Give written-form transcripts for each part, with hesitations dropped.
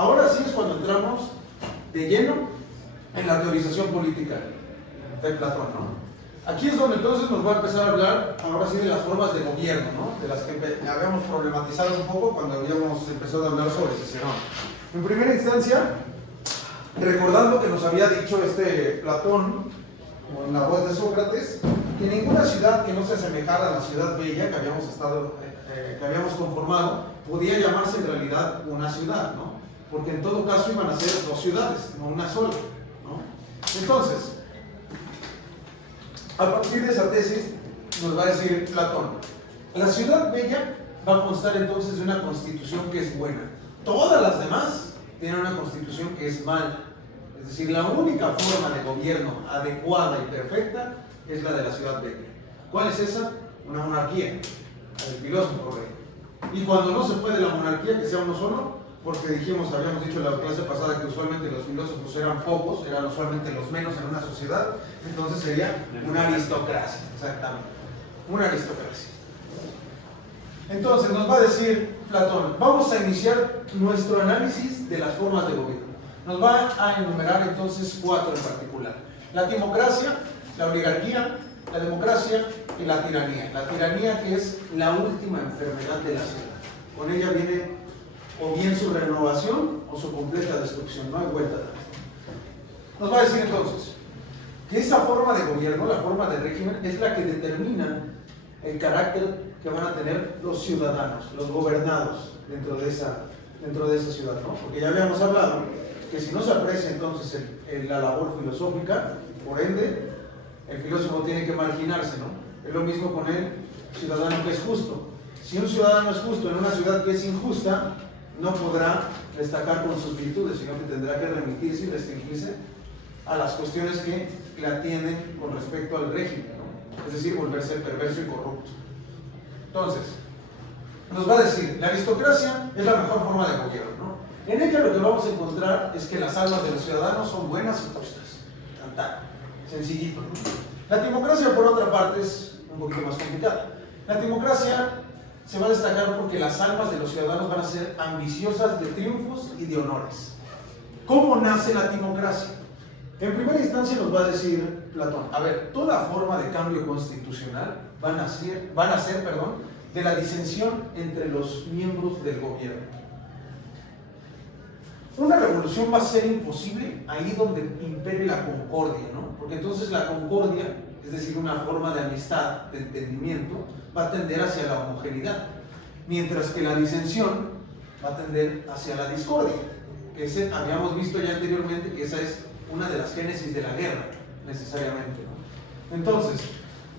ahora sí es cuando entramos de lleno en la teorización política de Platón, ¿no? Aquí es donde entonces nos va a empezar a hablar, ahora sí, de las formas de gobierno, ¿no? De las que habíamos problematizado un poco cuando habíamos empezado a hablar sobre Cicerón. En primera instancia, recordando que nos había dicho Platón, como en la voz de Sócrates, que ninguna ciudad que no se asemejara a la ciudad bella que habíamos conformado, podía llamarse en realidad una ciudad, ¿no? Porque en todo caso iban a ser dos ciudades, no una sola, ¿no? Entonces, a partir de esa tesis, nos va a decir Platón, la ciudad bella va a constar entonces de una constitución que es buena. Todas las demás tienen una constitución que es mala. Es decir, la única forma de gobierno adecuada y perfecta es la de la ciudad bella. ¿Cuál es esa? Una monarquía, el filósofo rey. Y cuando no se puede la monarquía, que sea uno solo, porque habíamos dicho en la clase pasada que usualmente los filósofos eran pocos, eran usualmente los menos en una sociedad, entonces sería una aristocracia, exactamente, una aristocracia. Entonces nos va a decir Platón, vamos a iniciar nuestro análisis de las formas de gobierno. Nos va a enumerar entonces 4 en particular: la timocracia, la oligarquía, la democracia y la tiranía. La tiranía, que es la última enfermedad de la ciudad. Con ella viene o bien su renovación o su completa destrucción, no hay vuelta atrás. Nos va a decir entonces que esa forma de gobierno, la forma de régimen, es la que determina el carácter que van a tener los ciudadanos, los gobernados dentro de esa ciudad, ¿no? Porque ya habíamos hablado que si no se aprecia entonces la labor filosófica, por ende, el filósofo tiene que marginarse, ¿no? Es lo mismo con el ciudadano que es justo. Si un ciudadano es justo en una ciudad que es injusta, no podrá destacar con sus virtudes, sino que tendrá que remitirse y restringirse a las cuestiones que le atienden con respecto al régimen, ¿no? Es decir, volverse perverso y corrupto. Entonces, nos va a decir, la aristocracia es la mejor forma de gobierno, ¿no? En ella lo que vamos a encontrar es que las almas de los ciudadanos son buenas y justas. Cantar, sencillito, ¿no? La timocracia, por otra parte, es un poquito más complicada. La timocracia se va a destacar porque las almas de los ciudadanos van a ser ambiciosas de triunfos y de honores. ¿Cómo nace la timocracia? En primera instancia nos va a decir Platón, a ver, toda forma de cambio constitucional van a ser, de la disensión entre los miembros del gobierno. Una revolución va a ser imposible ahí donde impere la concordia, ¿no? Porque entonces la concordia, es decir, una forma de amistad, de entendimiento, va a tender hacia la homogeneidad, mientras que la disensión va a tender hacia la discordia, que habíamos visto ya anteriormente que esa es una de las génesis de la guerra, necesariamente, ¿no? Entonces,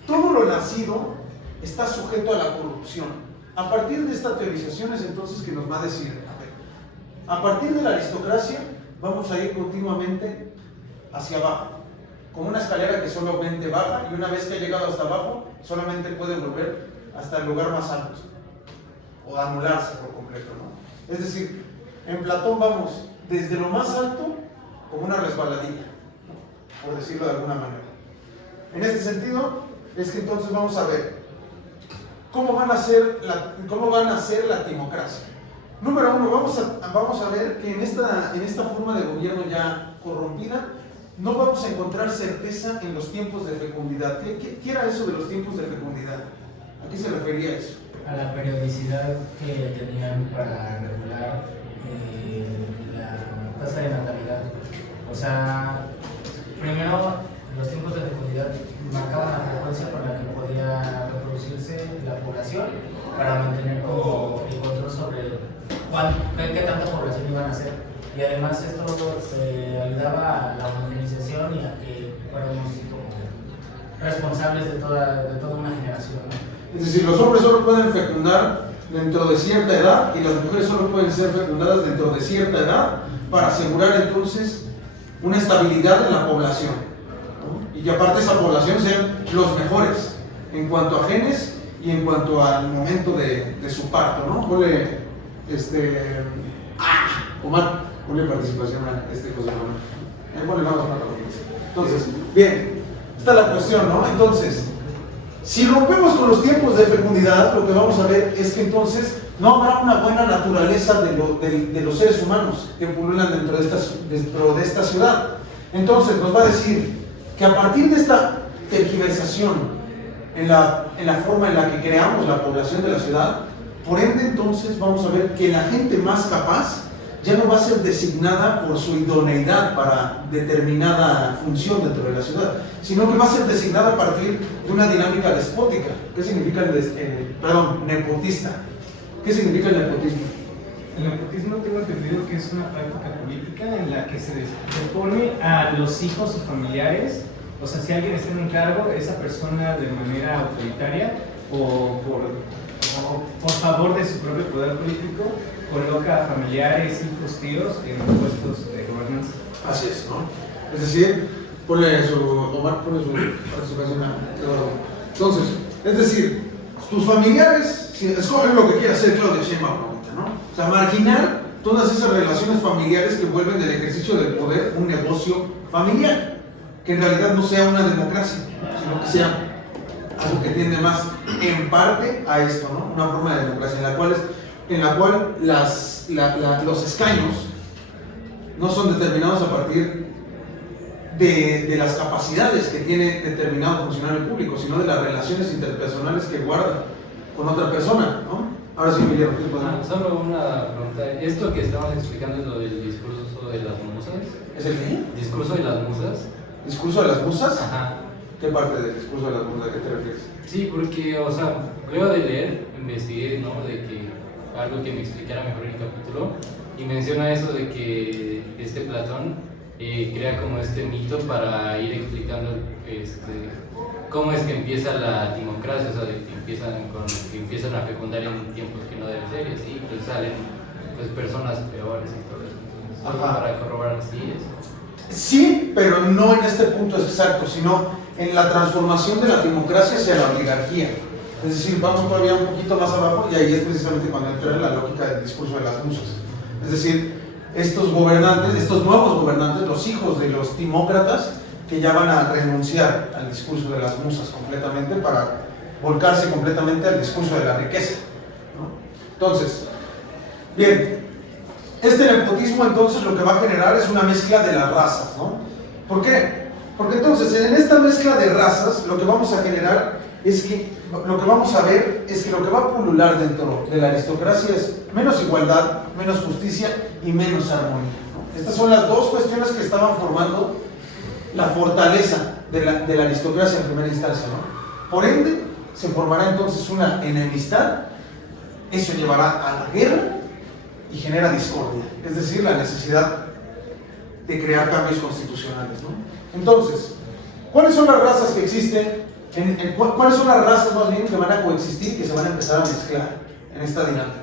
todo lo nacido está sujeto a la corrupción. A partir de esta teorización es entonces que nos va a decir, a partir de la aristocracia vamos a ir continuamente hacia abajo, con una escalera que solamente baja, y una vez que ha llegado hasta abajo, solamente puede volver hasta el lugar más alto, o anularse por completo, ¿no? Es decir, en Platón vamos desde lo más alto como una resbaladilla, ¿no? Por decirlo de alguna manera. En este sentido, es que entonces vamos a ver cómo va a nacer la timocracia. Número 1, vamos a ver que en esta forma de gobierno ya corrompida, no vamos a encontrar certeza en los tiempos de fecundidad. ¿Qué era eso de los tiempos de fecundidad? ¿A qué se refería eso? A la periodicidad que tenían para regular la tasa de natalidad. O sea, primero los tiempos de fecundidad marcaban la frecuencia con la que podía reproducirse la población para mantener como el control sobre qué tanta población iban a ser. Y además esto ayudaba a la homogenización y a que fuéramos como responsables de toda una generación, ¿no? Es decir, los hombres solo pueden fecundar dentro de cierta edad y las mujeres solo pueden ser fecundadas dentro de cierta edad para asegurar entonces una estabilidad en la población, ¿no? Y que aparte esa población sean los mejores en cuanto a genes y en cuanto al momento de su parto, ¿no? Ponle, Omar, ponle participación a José Manuel. Ponle nada más para lo que dice. Entonces, bien, esta es la cuestión, ¿no? Entonces, Si rompemos con los tiempos de fecundidad, lo que vamos a ver es que entonces no habrá una buena naturaleza de los seres humanos que pululan dentro de esta ciudad. Entonces nos va a decir que a partir de esta tergiversación en la forma en la que creamos la población de la ciudad, por ende entonces vamos a ver que la gente más capaz ya no va a ser designada por su idoneidad para determinada función dentro de la ciudad, sino que va a ser designada a partir de una dinámica despótica. ¿Qué significa nepotista? ¿Qué significa el nepotismo? El nepotismo tengo entendido que es una práctica política en la que se pone a los hijos o familiares, o sea, si alguien está en un cargo, esa persona de manera autoritaria o por favor de su propio poder político, coloca a familiares, hijos, tíos en puestos de gobernanza. Así es, ¿no? Es decir, Omar pone su participación. Entonces, es decir, tus familiares, si escogen lo que quiera hacer Claudia Sheinbaum ahorita, ¿no? O sea, marginar todas esas relaciones familiares que vuelven del ejercicio del poder un negocio familiar, que en realidad no sea una democracia, sino que sea algo que tiende más en parte a esto, ¿no? Una forma de democracia en la cual los escaños no son determinados a partir de las capacidades que tiene determinado funcionario público, sino de las relaciones interpersonales que guarda con otra persona, ¿no? Ahora sí, Emiliano, ¿qué podemos? Solo una pregunta. ¿Esto que estamos explicando es lo del discurso de las musas? ¿Es el qué? ¿Discurso de las musas? ¿Discurso de las musas? Ajá. ¿Qué parte del discurso de las musas? ¿A qué te refieres? Sí, porque, o sea, luego de leer, investigué, ¿no? De que algo que me explicara mejor el capítulo, y menciona eso de que Platón crea como este mito para ir explicando cómo es que empieza la democracia, o sea, de que empiezan a fecundar en tiempos que no deben ser, y así, pues salen pues, personas peores y todo eso. Entonces, para corroborar así eso. Sí, pero no en este punto exacto, sino en la transformación de la democracia hacia la oligarquía. Es decir, vamos todavía un poquito más abajo y ahí es precisamente cuando entra la lógica del discurso de las musas. Es decir, estos nuevos gobernantes, los hijos de los timócratas, que ya van a renunciar al discurso de las musas completamente para volcarse completamente al discurso de la riqueza, ¿no? Entonces, bien, este nepotismo entonces lo que va a generar es una mezcla de las razas, ¿no? ¿Por qué? Porque entonces en esta mezcla de razas lo que vamos a generar es que lo que vamos a ver es que lo que va a pulular dentro de la aristocracia es menos igualdad, menos justicia y menos armonía, ¿no? Estas son las dos cuestiones que estaban formando la fortaleza de la aristocracia en primera instancia, ¿no? Por ende, se formará entonces una enemistad, eso llevará a la guerra y genera discordia, es decir, la necesidad de crear cambios constitucionales, ¿no? Entonces, ¿cuáles son las razas que existen? ¿Cuáles son las razas más bien que van a coexistir, que se van a empezar a mezclar en esta dinámica?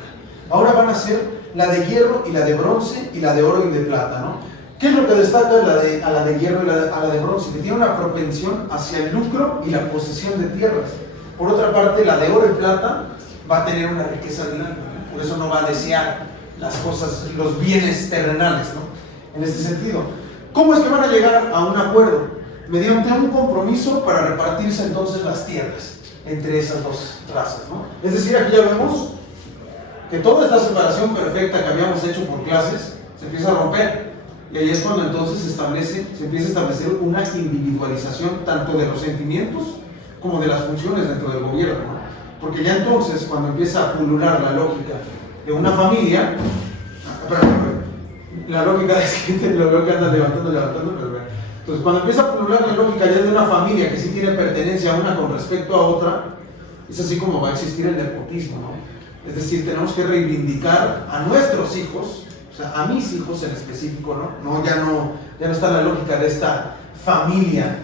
Ahora van a ser la de hierro y la de bronce y la de oro y de plata, ¿no? ¿Qué es lo que destaca a la de hierro y a la de bronce? Que tiene una propensión hacia el lucro y la posesión de tierras. Por otra parte, la de oro y plata va a tener una riqueza del alma, ¿no? Por eso no va a desear las cosas, los bienes terrenales, ¿no? En este sentido, ¿cómo es que van a llegar a un acuerdo? Mediante un compromiso para repartirse entonces las tierras entre esas dos razas, ¿no? Es decir, aquí ya vemos que toda esta separación perfecta que habíamos hecho por clases se empieza a romper. Y ahí es cuando entonces se empieza a establecer una individualización tanto de los sentimientos como de las funciones dentro del gobierno, ¿no? Porque ya entonces, cuando empieza a pulular la lógica de una familia, la lógica es que lo veo que anda levantando, pero bueno. Entonces, cuando empieza a pulular la lógica ya de una familia que sí tiene pertenencia una con respecto a otra, es así como va a existir el nepotismo, ¿no? Es decir, tenemos que reivindicar a nuestros hijos, o sea, a mis hijos en específico, ¿no? Ya no está la lógica de esta familia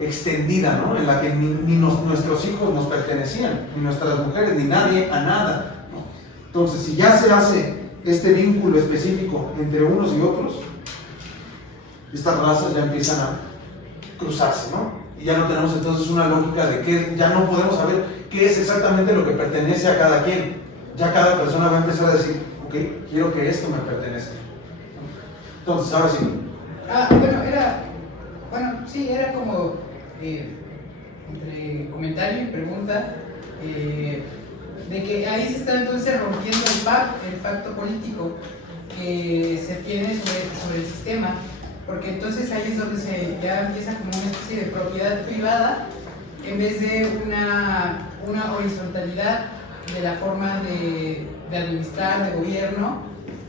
extendida, ¿no? En la que ni nuestros hijos nos pertenecían, ni nuestras mujeres, ni nadie a nada, ¿no? Entonces, si ya se hace este vínculo específico entre unos y otros, estas razas ya empiezan a cruzarse, ¿no? Y ya no tenemos entonces una lógica de que ya no podemos saber qué es exactamente lo que pertenece a cada quien. Ya cada persona va a empezar a decir, ok, quiero que esto me pertenezca. Entonces, ahora sí. Bueno, era como entre comentario y pregunta, de que ahí se está entonces rompiendo el pacto político que se tiene sobre el sistema, porque entonces ahí es donde ya empieza como una especie de propiedad privada en vez de una horizontalidad de la forma de administrar, de gobierno.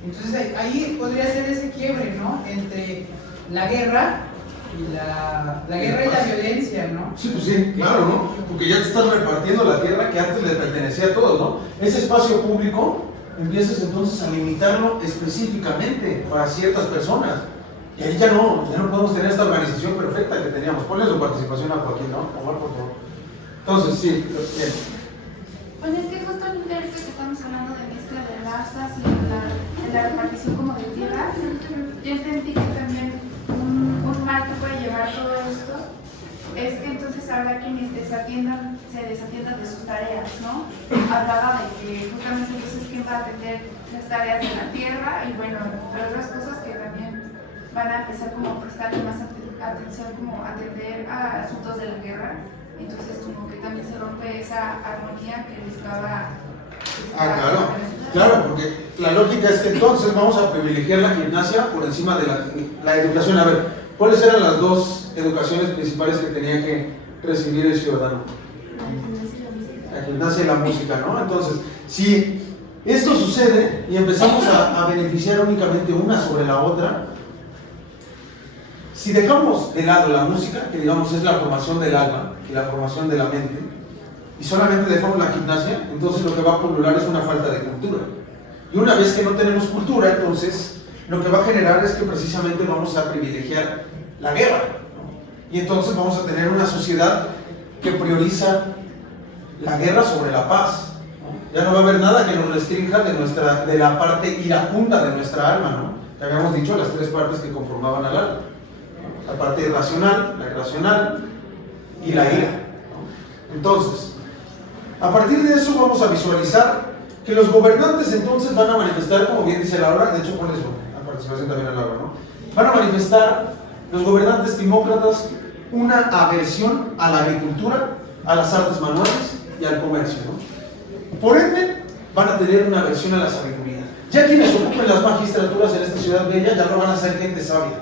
Entonces ahí podría ser ese quiebre, ¿no?, entre la guerra y la violencia, ¿no? Sí, pues sí, claro, ¿no? Porque ya te estás repartiendo la tierra que antes le pertenecía a todos, ¿no? Ese espacio público empiezas entonces a limitarlo específicamente para ciertas personas. Y ahí ya no podemos tener esta organización perfecta que teníamos. Ponle su participación a Joaquín, ¿no? Omar, por favor. Entonces, sí, bien. Bueno, es que justo ahorita que estamos hablando de mezcla de razas y de la repartición como de tierras, yo entendí que también un mal que puede llevar todo esto es que entonces habrá quienes se desatiendan de sus tareas, ¿no? Hablaba de que justamente entonces quién va a atender las tareas de la tierra y bueno, otras cosas que también van a empezar como a prestarle más atención, como atender a asuntos de la guerra. Entonces como que también se rompe esa armonía que buscaba. Claro, porque la lógica es que entonces vamos a privilegiar la gimnasia por encima de la educación. A ver, ¿cuáles eran las dos educaciones principales que tenía que recibir el ciudadano? La gimnasia y la música, ¿no? Entonces, si esto sucede y empezamos a beneficiar únicamente una sobre la otra, si dejamos de lado la música, que digamos es la formación del alma y la formación de la mente, y solamente dejamos la gimnasia, entonces lo que va a pulular es una falta de cultura. Y una vez que no tenemos cultura, entonces lo que va a generar es que precisamente vamos a privilegiar la guerra, ¿no? Y entonces vamos a tener una sociedad que prioriza la guerra sobre la paz, ¿no? Ya no va a haber nada que nos restrinja de la parte iracunda de nuestra alma, ¿no? Que habíamos dicho las tres partes que conformaban al alma: la parte irracional, la irracional y la ira, ¿no? Entonces, a partir de eso vamos a visualizar que los gobernantes entonces van a manifestar, como bien dice Laura, de hecho pon eso, la participación también a Laura, ¿no? Van a manifestar los gobernantes timócratas una aversión a la agricultura, a las artes manuales y al comercio, ¿no? Por ende, van a tener una aversión a la sabiduría. Ya quienes ocupen las magistraturas en esta ciudad bella ya no van a ser gente sabia,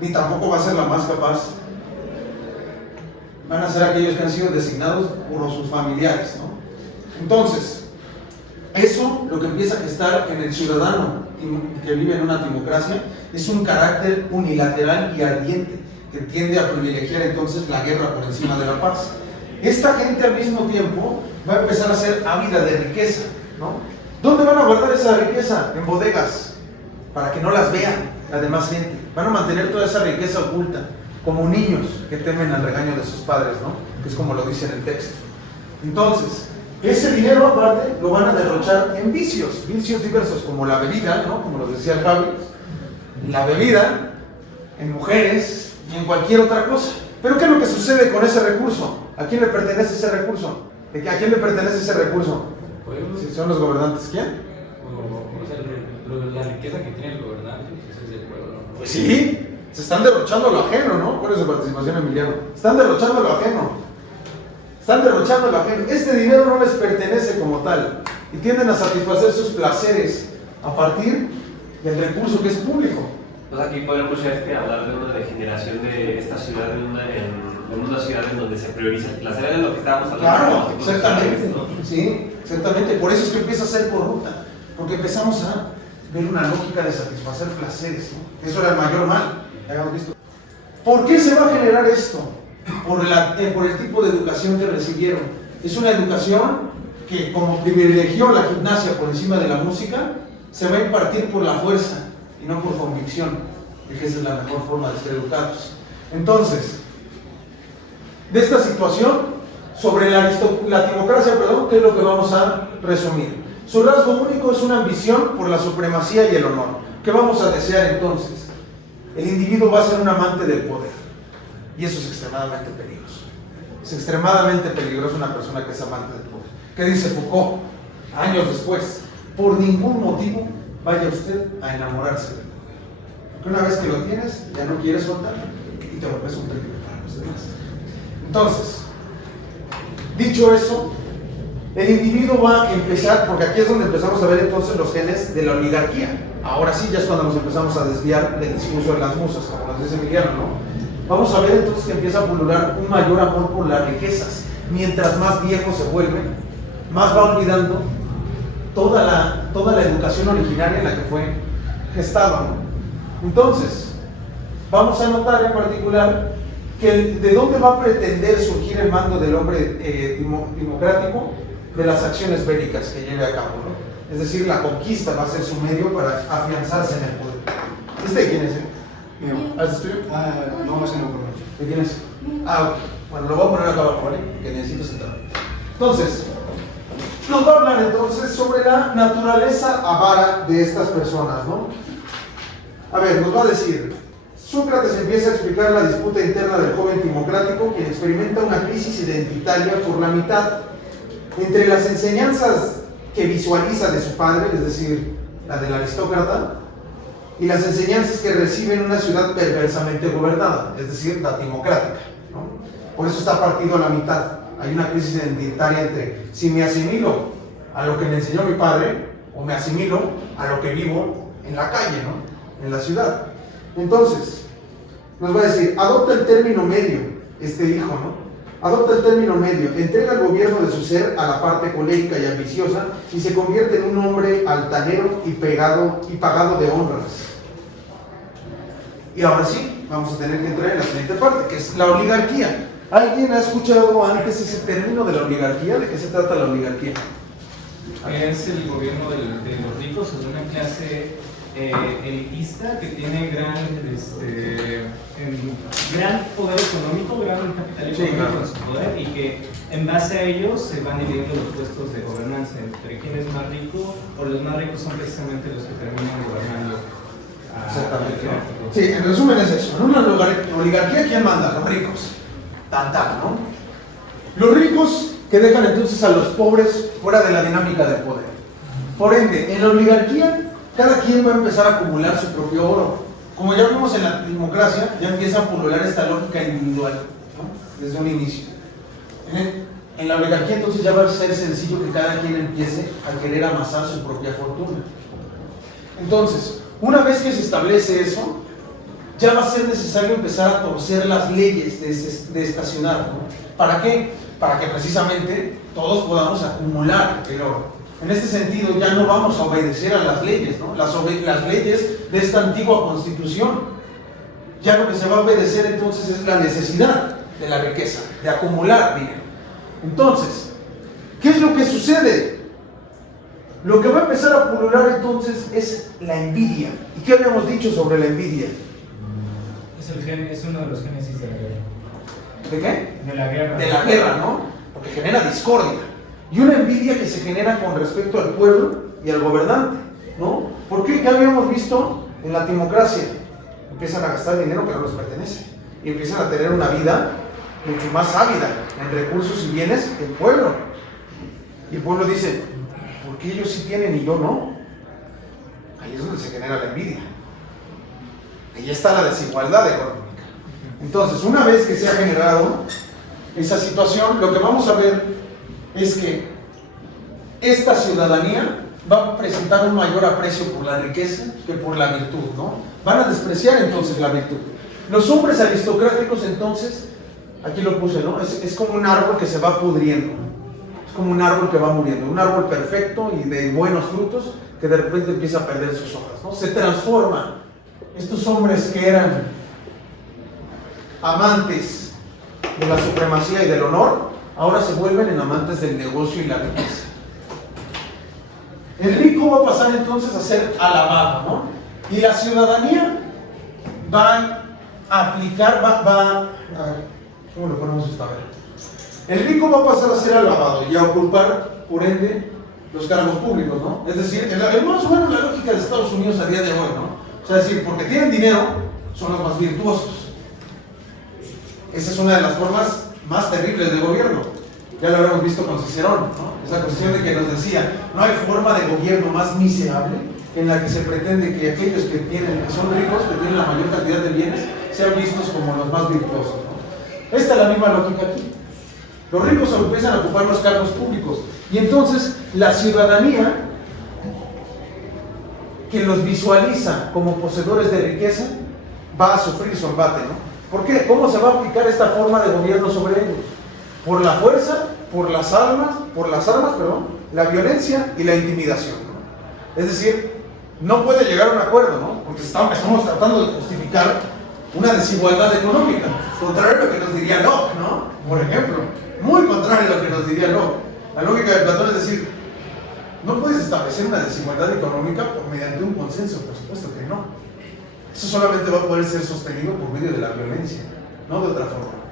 ni tampoco va a ser la más capaz. Van a ser aquellos que han sido designados por sus familiares, ¿no? Entonces, eso lo que empieza a gestar en el ciudadano que vive en una timocracia es un carácter unilateral y ardiente que tiende a privilegiar entonces la guerra por encima de la paz. Esta gente al mismo tiempo va a empezar a ser ávida de riqueza, ¿no? ¿Dónde van a guardar esa riqueza? En bodegas, para que no las vean la demás gente. Van a mantener toda esa riqueza oculta, como niños que temen al regaño de sus padres, ¿no? Que es como lo dice en el texto. Entonces, ese dinero aparte lo van a derrochar en vicios diversos, como la bebida, ¿no? Como lo decía el Javi, la bebida, en mujeres y en cualquier otra cosa. Pero ¿qué es lo que sucede con ese recurso? ¿A quién le pertenece ese recurso? ¿A quién le pertenece ese recurso? Si son los gobernantes, ¿quién? O sea, la riqueza que tiene el gobernante, eso es del pueblo, ¿no? Pues sí, se están derrochando lo ajeno, ¿no? ¿Cuál es su participación, Emiliano? Están derrochando lo ajeno. Están derrochando lo ajeno. Este dinero no les pertenece como tal y tienden a satisfacer sus placeres a partir del recurso que es público. Pues aquí podemos hablar de una degeneración de esta ciudad en una ciudad en donde se prioriza el placer, es lo que estábamos hablando. Claro, exactamente, ¿no? Sí, exactamente. Por eso es que empieza a ser corrupta, porque empezamos a ver una lógica de satisfacer placeres, ¿no? Eso era el mayor mal, habíamos visto. ¿Por qué se va a generar esto? Por el tipo de educación que recibieron. Es una educación que, como privilegió la gimnasia por encima de la música, se va a impartir por la fuerza y no por convicción, de que esa es la mejor forma de ser educados. Entonces, de esta situación, sobre la timocracia, ¿qué es lo que vamos a resumir? Su rasgo único es una ambición por la supremacía y el honor. ¿Qué vamos a desear entonces? El individuo va a ser un amante del poder. Y eso es extremadamente peligroso. Es extremadamente peligroso una persona que es amante del poder. ¿Qué dice Foucault? Años después, por ningún motivo vaya usted a enamorarse del poder. Porque una vez que lo tienes, ya no quieres soltarlo y te vuelves un peligro para los demás. Entonces, Dicho eso, el individuo va a empezar, porque aquí es donde empezamos a ver entonces los genes de la oligarquía. Ahora sí, ya es cuando nos empezamos a desviar del discurso de las musas, como nos dice Emiliano, ¿no? Vamos a ver entonces que empieza a pulular un mayor amor por las riquezas. Mientras más viejos se vuelven, más va olvidando toda la educación originaria en la que fue gestado, ¿no? Entonces, vamos a notar en particular que de dónde va a pretender surgir el mando del hombre democrático, de las acciones bélicas que lleve a cabo, ¿no? Es decir, la conquista va a ser su medio para afianzarse en el poder. ¿Este de quién es? ¿Has estudiado? No, ese no conozco. ¿De quién es? Ok. Bueno, lo voy a poner acá abajo, ¿vale? Que necesito centrar. Entonces, nos va a hablar entonces sobre la naturaleza avara de estas personas, ¿no? A ver, nos va a decir, Sócrates empieza a explicar la disputa interna del joven timocrático, quien experimenta una crisis identitaria por la mitad entre las enseñanzas que visualiza de su padre, es decir, la del aristócrata, y las enseñanzas que recibe en una ciudad perversamente gobernada, es decir, la timocrática, ¿no? Por eso está partido a la mitad. Hay una crisis identitaria entre si me asimilo a lo que me enseñó mi padre o me asimilo a lo que vivo en la calle, ¿no? En la ciudad. Entonces, nos va a decir, adopta el término medio, este hijo, ¿no? Adopta el término medio, entrega el gobierno de su ser a la parte colérica y ambiciosa y se convierte en un hombre altanero y pagado de honras. Y ahora sí, vamos a tener que entrar en la siguiente parte, que es la oligarquía. ¿Alguien ha escuchado antes ese término de la oligarquía? ¿De qué se trata la oligarquía? Es el gobierno de los ricos, o de una clase elitista que tiene gran poder económico, gran capital económico en su poder, y que en base a ellos se van dividiendo los puestos de gobernanza entre quién es más rico, o los más ricos son precisamente los que terminan gobernando. Exactamente, ¿no? Sí, en resumen es eso. En una oligarquía, ¿quién manda? Los ricos. Tan, ¿no? Los ricos que dejan entonces a los pobres fuera de la dinámica del poder. Por ende, en la oligarquía, cada quien va a empezar a acumular su propio oro. Como ya vimos en la democracia, ya empieza a pulular esta lógica individual, ¿no? Desde un inicio. En la oligarquía entonces ya va a ser sencillo que cada quien empiece a querer amasar su propia fortuna. Entonces, una vez que se establece eso, ya va a ser necesario empezar a torcer las leyes de esta ciudad, ¿no? ¿Para qué? Para que precisamente todos podamos acumular el oro. En este sentido, ya no vamos a obedecer a las leyes, ¿no? Las leyes de esta antigua constitución. Ya lo que se va a obedecer entonces es la necesidad de la riqueza, de acumular dinero. Entonces, ¿qué es lo que sucede? Lo que va a empezar a pulular entonces es la envidia. ¿Y qué habíamos dicho sobre la envidia? Es uno de los génesis de la guerra. ¿De qué? De la guerra. De la guerra, ¿no? Porque genera discordia. Y una envidia que se genera con respecto al pueblo y al gobernante, ¿no? ¿Por qué? ¿Qué habíamos visto en la timocracia? Empiezan a gastar dinero que no les pertenece. Y empiezan a tener una vida mucho más ávida en recursos y bienes que el pueblo. Y el pueblo dice, ¿por qué ellos sí tienen y yo no? Ahí es donde se genera la envidia. Ahí está la desigualdad económica. Entonces, una vez que se ha generado esa situación, lo que vamos a ver es que esta ciudadanía va a presentar un mayor aprecio por la riqueza que por la virtud, ¿no? Van a despreciar entonces la virtud. Los hombres aristocráticos entonces, aquí lo puse, ¿no? Es como un árbol que se va pudriendo, es como un árbol que va muriendo, un árbol perfecto y de buenos frutos que de repente empieza a perder sus hojas, ¿no? Se transforma. Estos hombres que eran amantes de la supremacía y del honor, ahora se vuelven en amantes del negocio y la riqueza. El rico va a pasar entonces a ser alabado, ¿no? Y la ciudadanía va a aplicar, a ver, ¿cómo lo ponemos esta vez? El rico va a pasar a ser alabado y a ocupar, por ende, los cargos públicos, ¿no? Es decir, es más o menos la lógica de Estados Unidos a día de hoy, ¿no? O sea, es decir, porque tienen dinero, son los más virtuosos. Esa es una de las formas más terribles de gobierno. Ya lo habíamos visto con Cicerón, ¿no? Esa cuestión de que nos decía, no hay forma de gobierno más miserable en la que se pretende que aquellos que son ricos, que tienen la mayor cantidad de bienes, sean vistos como los más virtuosos, ¿no? Esta es la misma lógica aquí. Los ricos empiezan a ocupar los cargos públicos. Y entonces la ciudadanía que los visualiza como poseedores de riqueza va a sufrir su embate, ¿no? ¿Por qué? ¿Cómo se va a aplicar esta forma de gobierno sobre ellos? Por la fuerza, por las armas, la violencia y la intimidación, ¿no? Es decir, no puede llegar a un acuerdo, ¿no? Porque estamos tratando de justificar una desigualdad económica, contrario a lo que nos diría Locke, ¿no? Por ejemplo, muy contrario a lo que nos diría Locke. La lógica de Platón es decir, no puedes establecer una desigualdad económica mediante un consenso, por supuesto que no. Eso solamente va a poder ser sostenido por medio de la violencia, no de otra forma.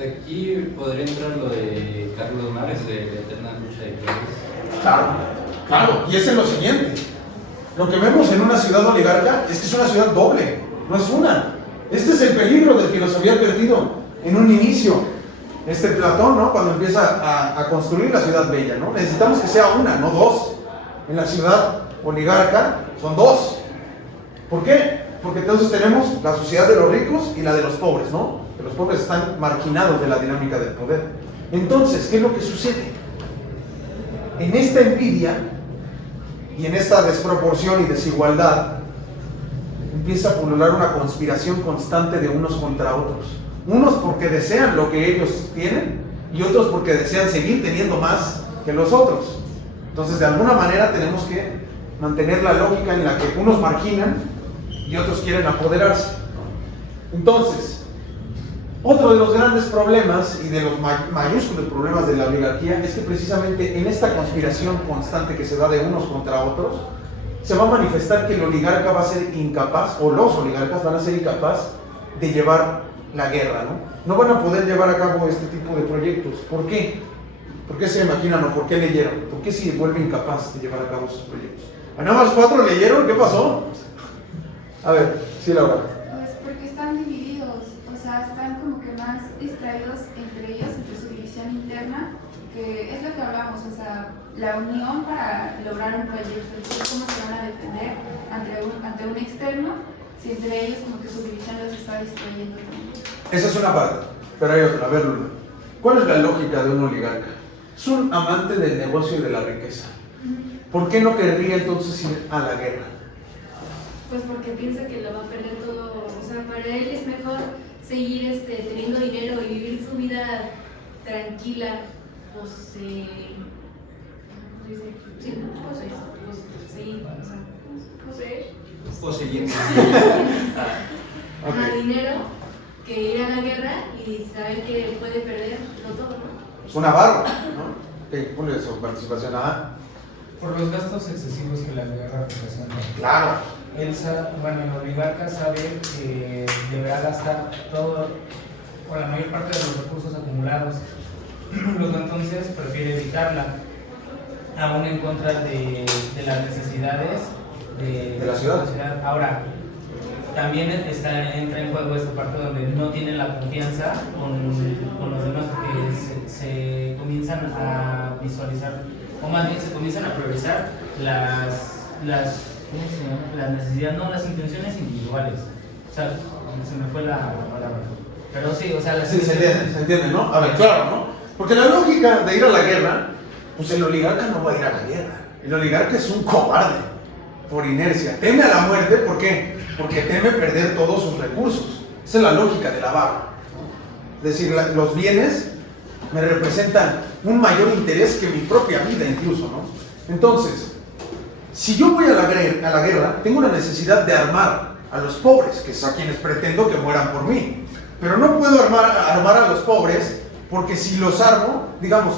Aquí podría entrar lo de Carlos Marx, de la eterna lucha de clases. Claro, y es en lo siguiente. Lo que vemos en una ciudad oligarca es que es una ciudad doble, no es una. Este es el peligro del que nos había advertido en un inicio Platón, ¿no? Cuando empieza a construir la ciudad bella, ¿no? Necesitamos que sea una, no dos. En la ciudad oligarca son dos. ¿Por qué? Porque entonces tenemos la sociedad de los ricos y la de los pobres, ¿no? Que los pobres están marginados de la dinámica del poder. Entonces, ¿qué es lo que sucede? En esta envidia y en esta desproporción y desigualdad empieza a pulular una conspiración constante de unos contra otros. Unos porque desean lo que ellos tienen y otros porque desean seguir teniendo más que los otros. Entonces, de alguna manera tenemos que mantener la lógica en la que unos marginan y otros quieren apoderarse. Entonces, otro de los grandes problemas y de los mayúsculos problemas de la oligarquía es que precisamente en esta conspiración constante que se da de unos contra otros, se va a manifestar que el oligarca va a ser incapaz, o los oligarcas van a ser incapaz de llevar la guerra, ¿no? No van a poder llevar a cabo este tipo de proyectos. ¿Por qué? ¿Por qué se imaginan o por qué leyeron? ¿Por qué se vuelve incapaz de llevar a cabo sus proyectos? Nada más 4 leyeron, ¿qué pasó? A ver, sí, Laura. Pues porque están divididos, o sea, están como que más distraídos entre ellos, entre su división interna, que es lo que hablamos, o sea, la unión para lograr un proyecto, entonces cómo se van a defender ante un externo, si entre ellos como que su división los está distrayendo. Esa es una parte, pero hay otra. A ver, Lula, ¿cuál es la lógica de un oligarca? Es un amante del negocio y de la riqueza. ¿Por qué no querría entonces ir a la guerra? Pues porque piensa que lo va a perder todo, o sea, para él es mejor seguir teniendo dinero y vivir su vida tranquila, ¿cómo se dice? Sí, Poseyendo. A dinero, que ir a la guerra y saber que puede perderlo todo, ¿no? Es un avaro, ¿no? Ok, ponle su participación. Por los gastos excesivos que la guerra representa. Claro. El oligarca sabe que deberá gastar todo o la mayor parte de los recursos acumulados, luego entonces prefiere evitarla, aún en contra de las necesidades de la ciudad. Ahora, también entra en juego esta parte donde no tienen la confianza con los demás, porque se comienzan a visualizar, o más bien se comienzan a priorizar ¿cómo se llama? Las necesidades, no, las intenciones individuales. O sea, se me fue la palabra. Pero sí, o sea, Sí, se entiende, ¿no? A ver, claro, ¿no? Porque la lógica de ir a la guerra, pues el oligarca no va a ir a la guerra. El oligarca es un cobarde, por inercia. Teme a la muerte, ¿por qué? Porque teme perder todos sus recursos. Esa es la lógica del avaro. Es decir, los bienes me representan un mayor interés que mi propia vida incluso, ¿no? Entonces, si yo voy a la guerra, tengo la necesidad de armar a los pobres, que es a quienes pretendo que mueran por mí. Pero no puedo armar a los pobres, porque si los armo, digamos,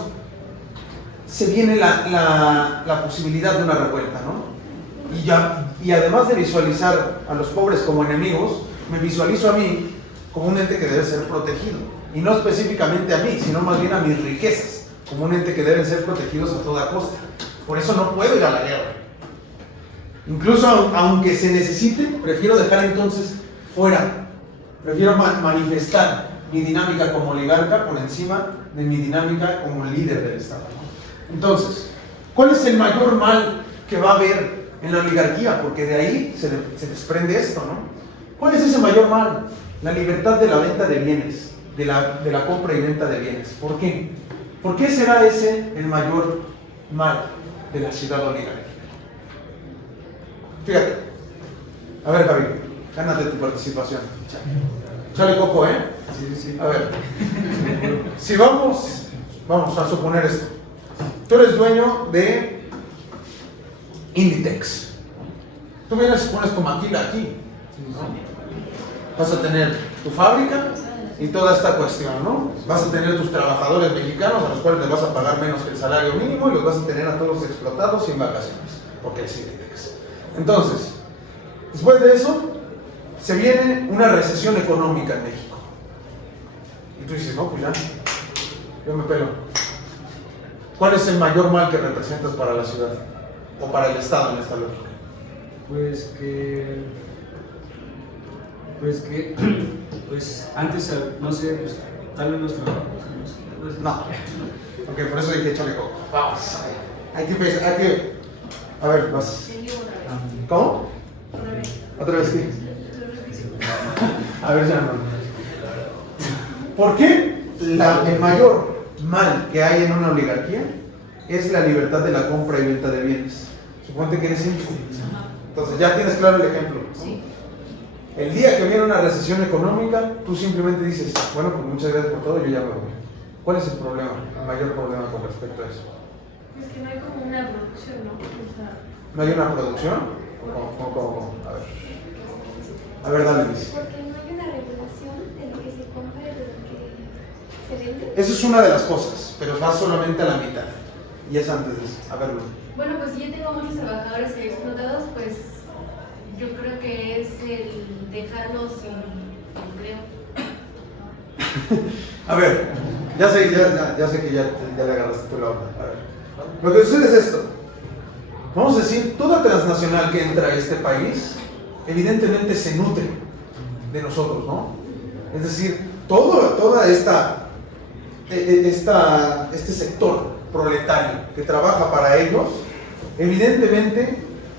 se viene la posibilidad de una revuelta, ¿no? Y además de visualizar a los pobres como enemigos, me visualizo a mí como un ente que debe ser protegido. Y no específicamente a mí, sino más bien a mis riquezas, como un ente que deben ser protegidos a toda costa. Por eso no puedo ir a la guerra. Incluso aunque se necesite, prefiero dejar entonces fuera. Prefiero manifestar mi dinámica como oligarca por encima de mi dinámica como líder del Estado, ¿no? Entonces, ¿cuál es el mayor mal que va a haber en la oligarquía? Porque de ahí se desprende esto, ¿no? ¿Cuál es ese mayor mal? La libertad de la venta de bienes. de la compra y venta de bienes. ¿Por qué? ¿Por qué será ese el mayor mal de la ciudad oligárquica? Fíjate. A ver, Javi, gánate tu participación. Chale coco, ¿eh? Sí. A ver. Si vamos a suponer esto. Tú eres dueño de Inditex. Tú vienes y pones tu maquila aquí, ¿no? Vas a tener tu fábrica y toda esta cuestión, ¿no? Vas a tener tus trabajadores mexicanos a los cuales les vas a pagar menos que el salario mínimo y los vas a tener a todos explotados sin vacaciones, porque es Inditex. Entonces, después de eso, se viene una recesión económica en México. Y tú dices, no, pues ya, yo me pelo. ¿Cuál es el mayor mal que representas para la ciudad? O para el Estado en esta lógica. Pues antes, no sé, pues tal vez los trabajos. No. Ok, por eso dije échale coco. Vamos. Hay que. A ver, vas. ¿Cómo? ¿Otra vez qué? A ver, ya no. ¿Por qué el mayor mal que hay en una oligarquía es la libertad de la compra y venta de bienes? Suponte que eres hijo. Entonces ya tienes claro el ejemplo, ¿no? Sí. El día que viene una recesión económica, tú simplemente dices, bueno, pues muchas gracias por todo, yo ya me voy. ¿Cuál es el problema, el mayor problema con respecto a eso? Es que no hay como una producción, ¿no? O sea, ¿No hay una producción? ¿Cómo? A ver, dale, Luis. Porque no hay una regulación de lo que se compra y de lo que se vende. Eso es una de las cosas, pero va solamente a la mitad. Y es antes de eso. A ver, Luis. bueno, pues si yo tengo muchos trabajadores explotados, pues yo creo que es el dejarlos sin empleo. A ver, ya sé que ya le agarraste tú la onda. A ver. Lo que sucede es esto. Vamos a decir, toda transnacional que entra a este país, evidentemente se nutre de nosotros, ¿no? Es decir, toda este sector proletario que trabaja para ellos, evidentemente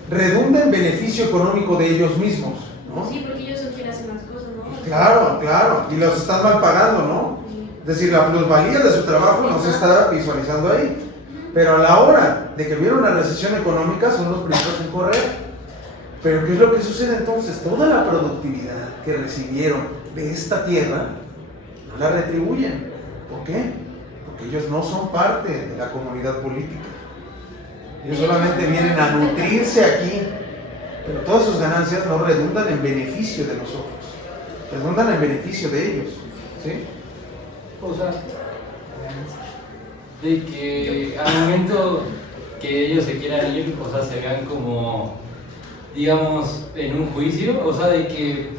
redunda en beneficio económico de ellos mismos, ¿no? Sí, porque ellos son quienes hacen las cosas, ¿no? Claro, y los están mal pagando, ¿no? Es decir, la plusvalía de su trabajo no se está visualizando ahí. Pero a la hora de que hubiera una recesión económica son los primeros en correr. Pero ¿qué es lo que sucede entonces? Toda la productividad que recibieron de esta tierra no la retribuyen. ¿Por qué? Porque ellos no son parte de la comunidad política. Ellos solamente vienen a nutrirse aquí. Pero todas sus ganancias no redundan en beneficio de nosotros. Redundan en beneficio de ellos. ¿Sí? O sea, de que al momento que ellos se quieran ir, o sea, se vean como, digamos, en un juicio, o sea, de que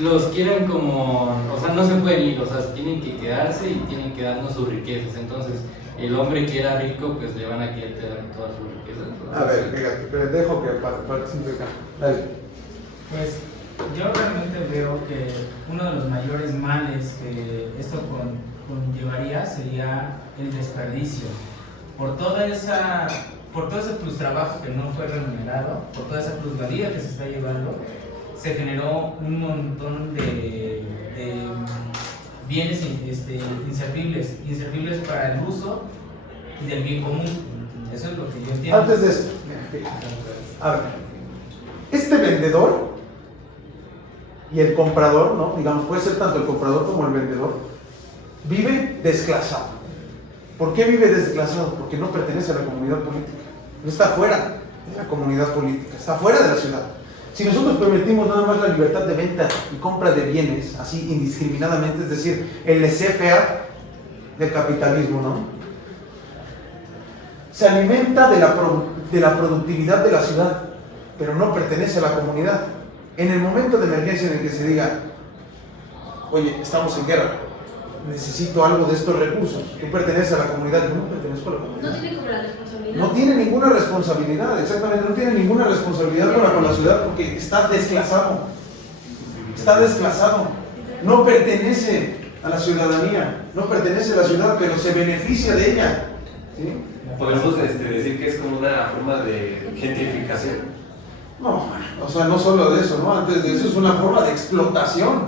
los quieran como, o sea, no se pueden ir, o sea, tienen que quedarse y tienen que darnos sus riquezas. Entonces, el hombre que era rico, pues le van a querer dar todas sus riquezas. A ver, fíjate, pero dejo que participe acá. Dale. Pues yo realmente veo que uno de los mayores males que esto conllevaría sería el desperdicio. Por todo ese trabajo que no fue remunerado, por toda esa plusvalía que se está llevando, se generó un montón de bienes inservibles para el uso y del bien común. Eso es lo que yo entiendo. Antes de eso, a ver, este vendedor y el comprador, ¿no? Digamos, puede ser tanto el comprador como el vendedor, vive desclasado. ¿Por qué vive desclasado? Porque no pertenece a la comunidad política. No está fuera de la comunidad política, está fuera de la ciudad. Si nosotros permitimos nada más la libertad de venta y compra de bienes, así indiscriminadamente, es decir, el laissez-faire del capitalismo, ¿no? Se alimenta de la productividad de la ciudad, pero no pertenece a la comunidad. En el momento de emergencia en el que se diga, oye, estamos en guerra, necesito algo de estos recursos, tú perteneces a la comunidad, yo no pertenezco a la comunidad. No tiene como la responsabilidad. No tiene ninguna responsabilidad, exactamente, no tiene ninguna responsabilidad para con la ciudad porque está desclasado. Está desclasado. No pertenece a la ciudadanía, no pertenece a la ciudad, pero se beneficia de ella. ¿Sí? Podemos decir que es como una forma de gentrificación. No, o sea, no solo de eso, ¿no? Antes de eso es una forma de explotación.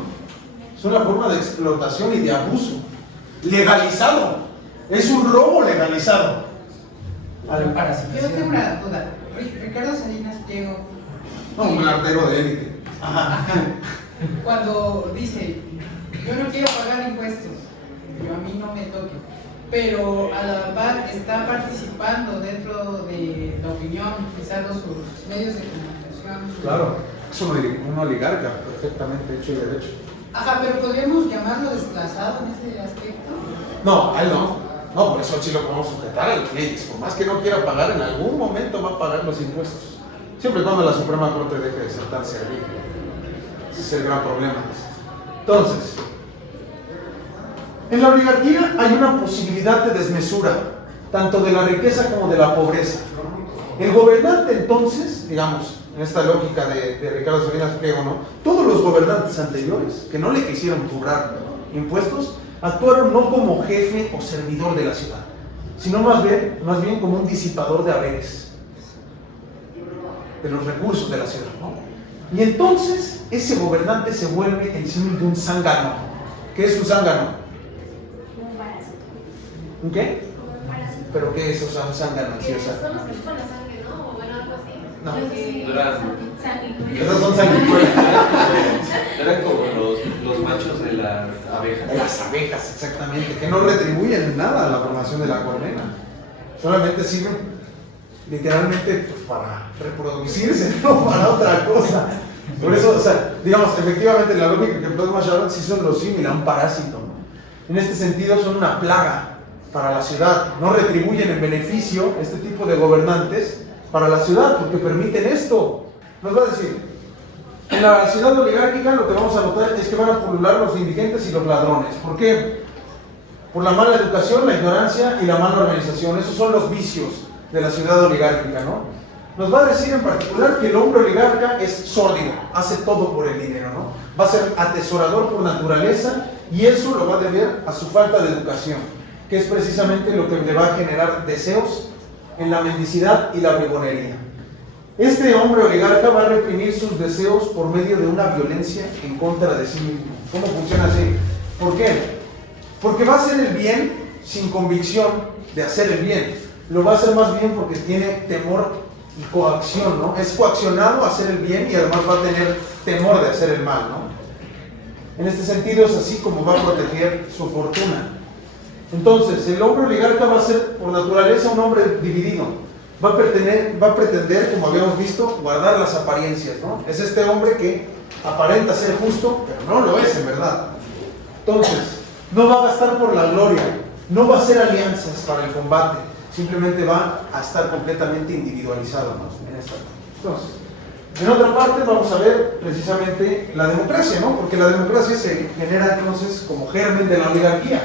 Es una forma de explotación y de abuso. Legalizado. Es un robo legalizado. Yo tengo una duda. Ricardo Salinas Pliego, No, un cartero de élite. ajá, cuando dice, yo no quiero pagar impuestos, yo a mí no me toque, pero a la par está participando dentro de la opinión, utilizando sus medios de comunicación. Claro, es un oligarca perfectamente hecho y derecho. Ajá, pero podríamos llamarlo desplazado en ese aspecto. No, a él no. No, por eso sí lo podemos sujetar a las leyes. Por más que no quiera pagar, en algún momento va a pagar los impuestos. Siempre y cuando la Suprema Corte deje de ser tan servil. Ese es el gran problema. Entonces, en la oligarquía hay una posibilidad de desmesura, tanto de la riqueza como de la pobreza. El gobernante entonces, digamos, en esta lógica de Ricardo Salinas Pliego, ¿no? Todos los gobernantes anteriores que no le quisieron cobrar impuestos, actuaron no como jefe o servidor de la ciudad, sino más bien como un disipador de haberes, de los recursos de la ciudad, ¿no? Y entonces ese gobernante se vuelve el símbolo de un zángano. ¿Qué es un zángano? Un parásito. ¿Un qué? Un parásito. ¿Pero qué es? O sea, un zángano, sí, o sea. Son los que chupan la sangre, ¿no? O bueno, algo así. No. Sanguijuelas. Esas son sanguijuelas. Eran como los machos de las abejas. De las abejas, exactamente, que no retribuyen en nada a la formación de la colmena. Solamente sirven literalmente pues, para reproducirse, no para otra cosa. Por eso, o sea, digamos, efectivamente la lógica que plasma Sharon sí son los símiles a un parásito, ¿no? En este sentido son una plaga para la ciudad. No retribuyen en beneficio este tipo de gobernantes para la ciudad porque permiten esto. Nos va a decir, en la ciudad oligárquica lo que vamos a notar es que van a pulular los indigentes y los ladrones. ¿Por qué? Por la mala educación, la ignorancia y la mala organización. Esos son los vicios de la ciudad oligárquica, ¿no? Nos va a decir en particular que el hombre oligarca es sórdido, hace todo por el dinero, ¿no? Va a ser atesorador por naturaleza y eso lo va a deber a su falta de educación, que es precisamente lo que le va a generar deseos en la mendicidad y la bribonería. Este hombre oligarca va a reprimir sus deseos por medio de una violencia en contra de sí mismo. ¿Cómo funciona así? ¿Por qué? Porque va a hacer el bien sin convicción de hacer el bien. Lo va a hacer más bien porque tiene temor y coacción, ¿no? Es coaccionado a hacer el bien y además va a tener temor de hacer el mal, ¿no? En este sentido es así como va a proteger su fortuna. Entonces, el hombre oligarca va a ser por naturaleza un hombre dividido. Va a pretender, como habíamos visto, guardar las apariencias, ¿no? Es este hombre que aparenta ser justo, pero no lo es en verdad. Entonces, no va a gastar por la gloria, no va a hacer alianzas para el combate, simplemente va a estar completamente individualizado, ¿no? En esta parte. Entonces, en otra parte vamos a ver precisamente la democracia, ¿no? Porque la democracia se genera entonces como germen de la oligarquía.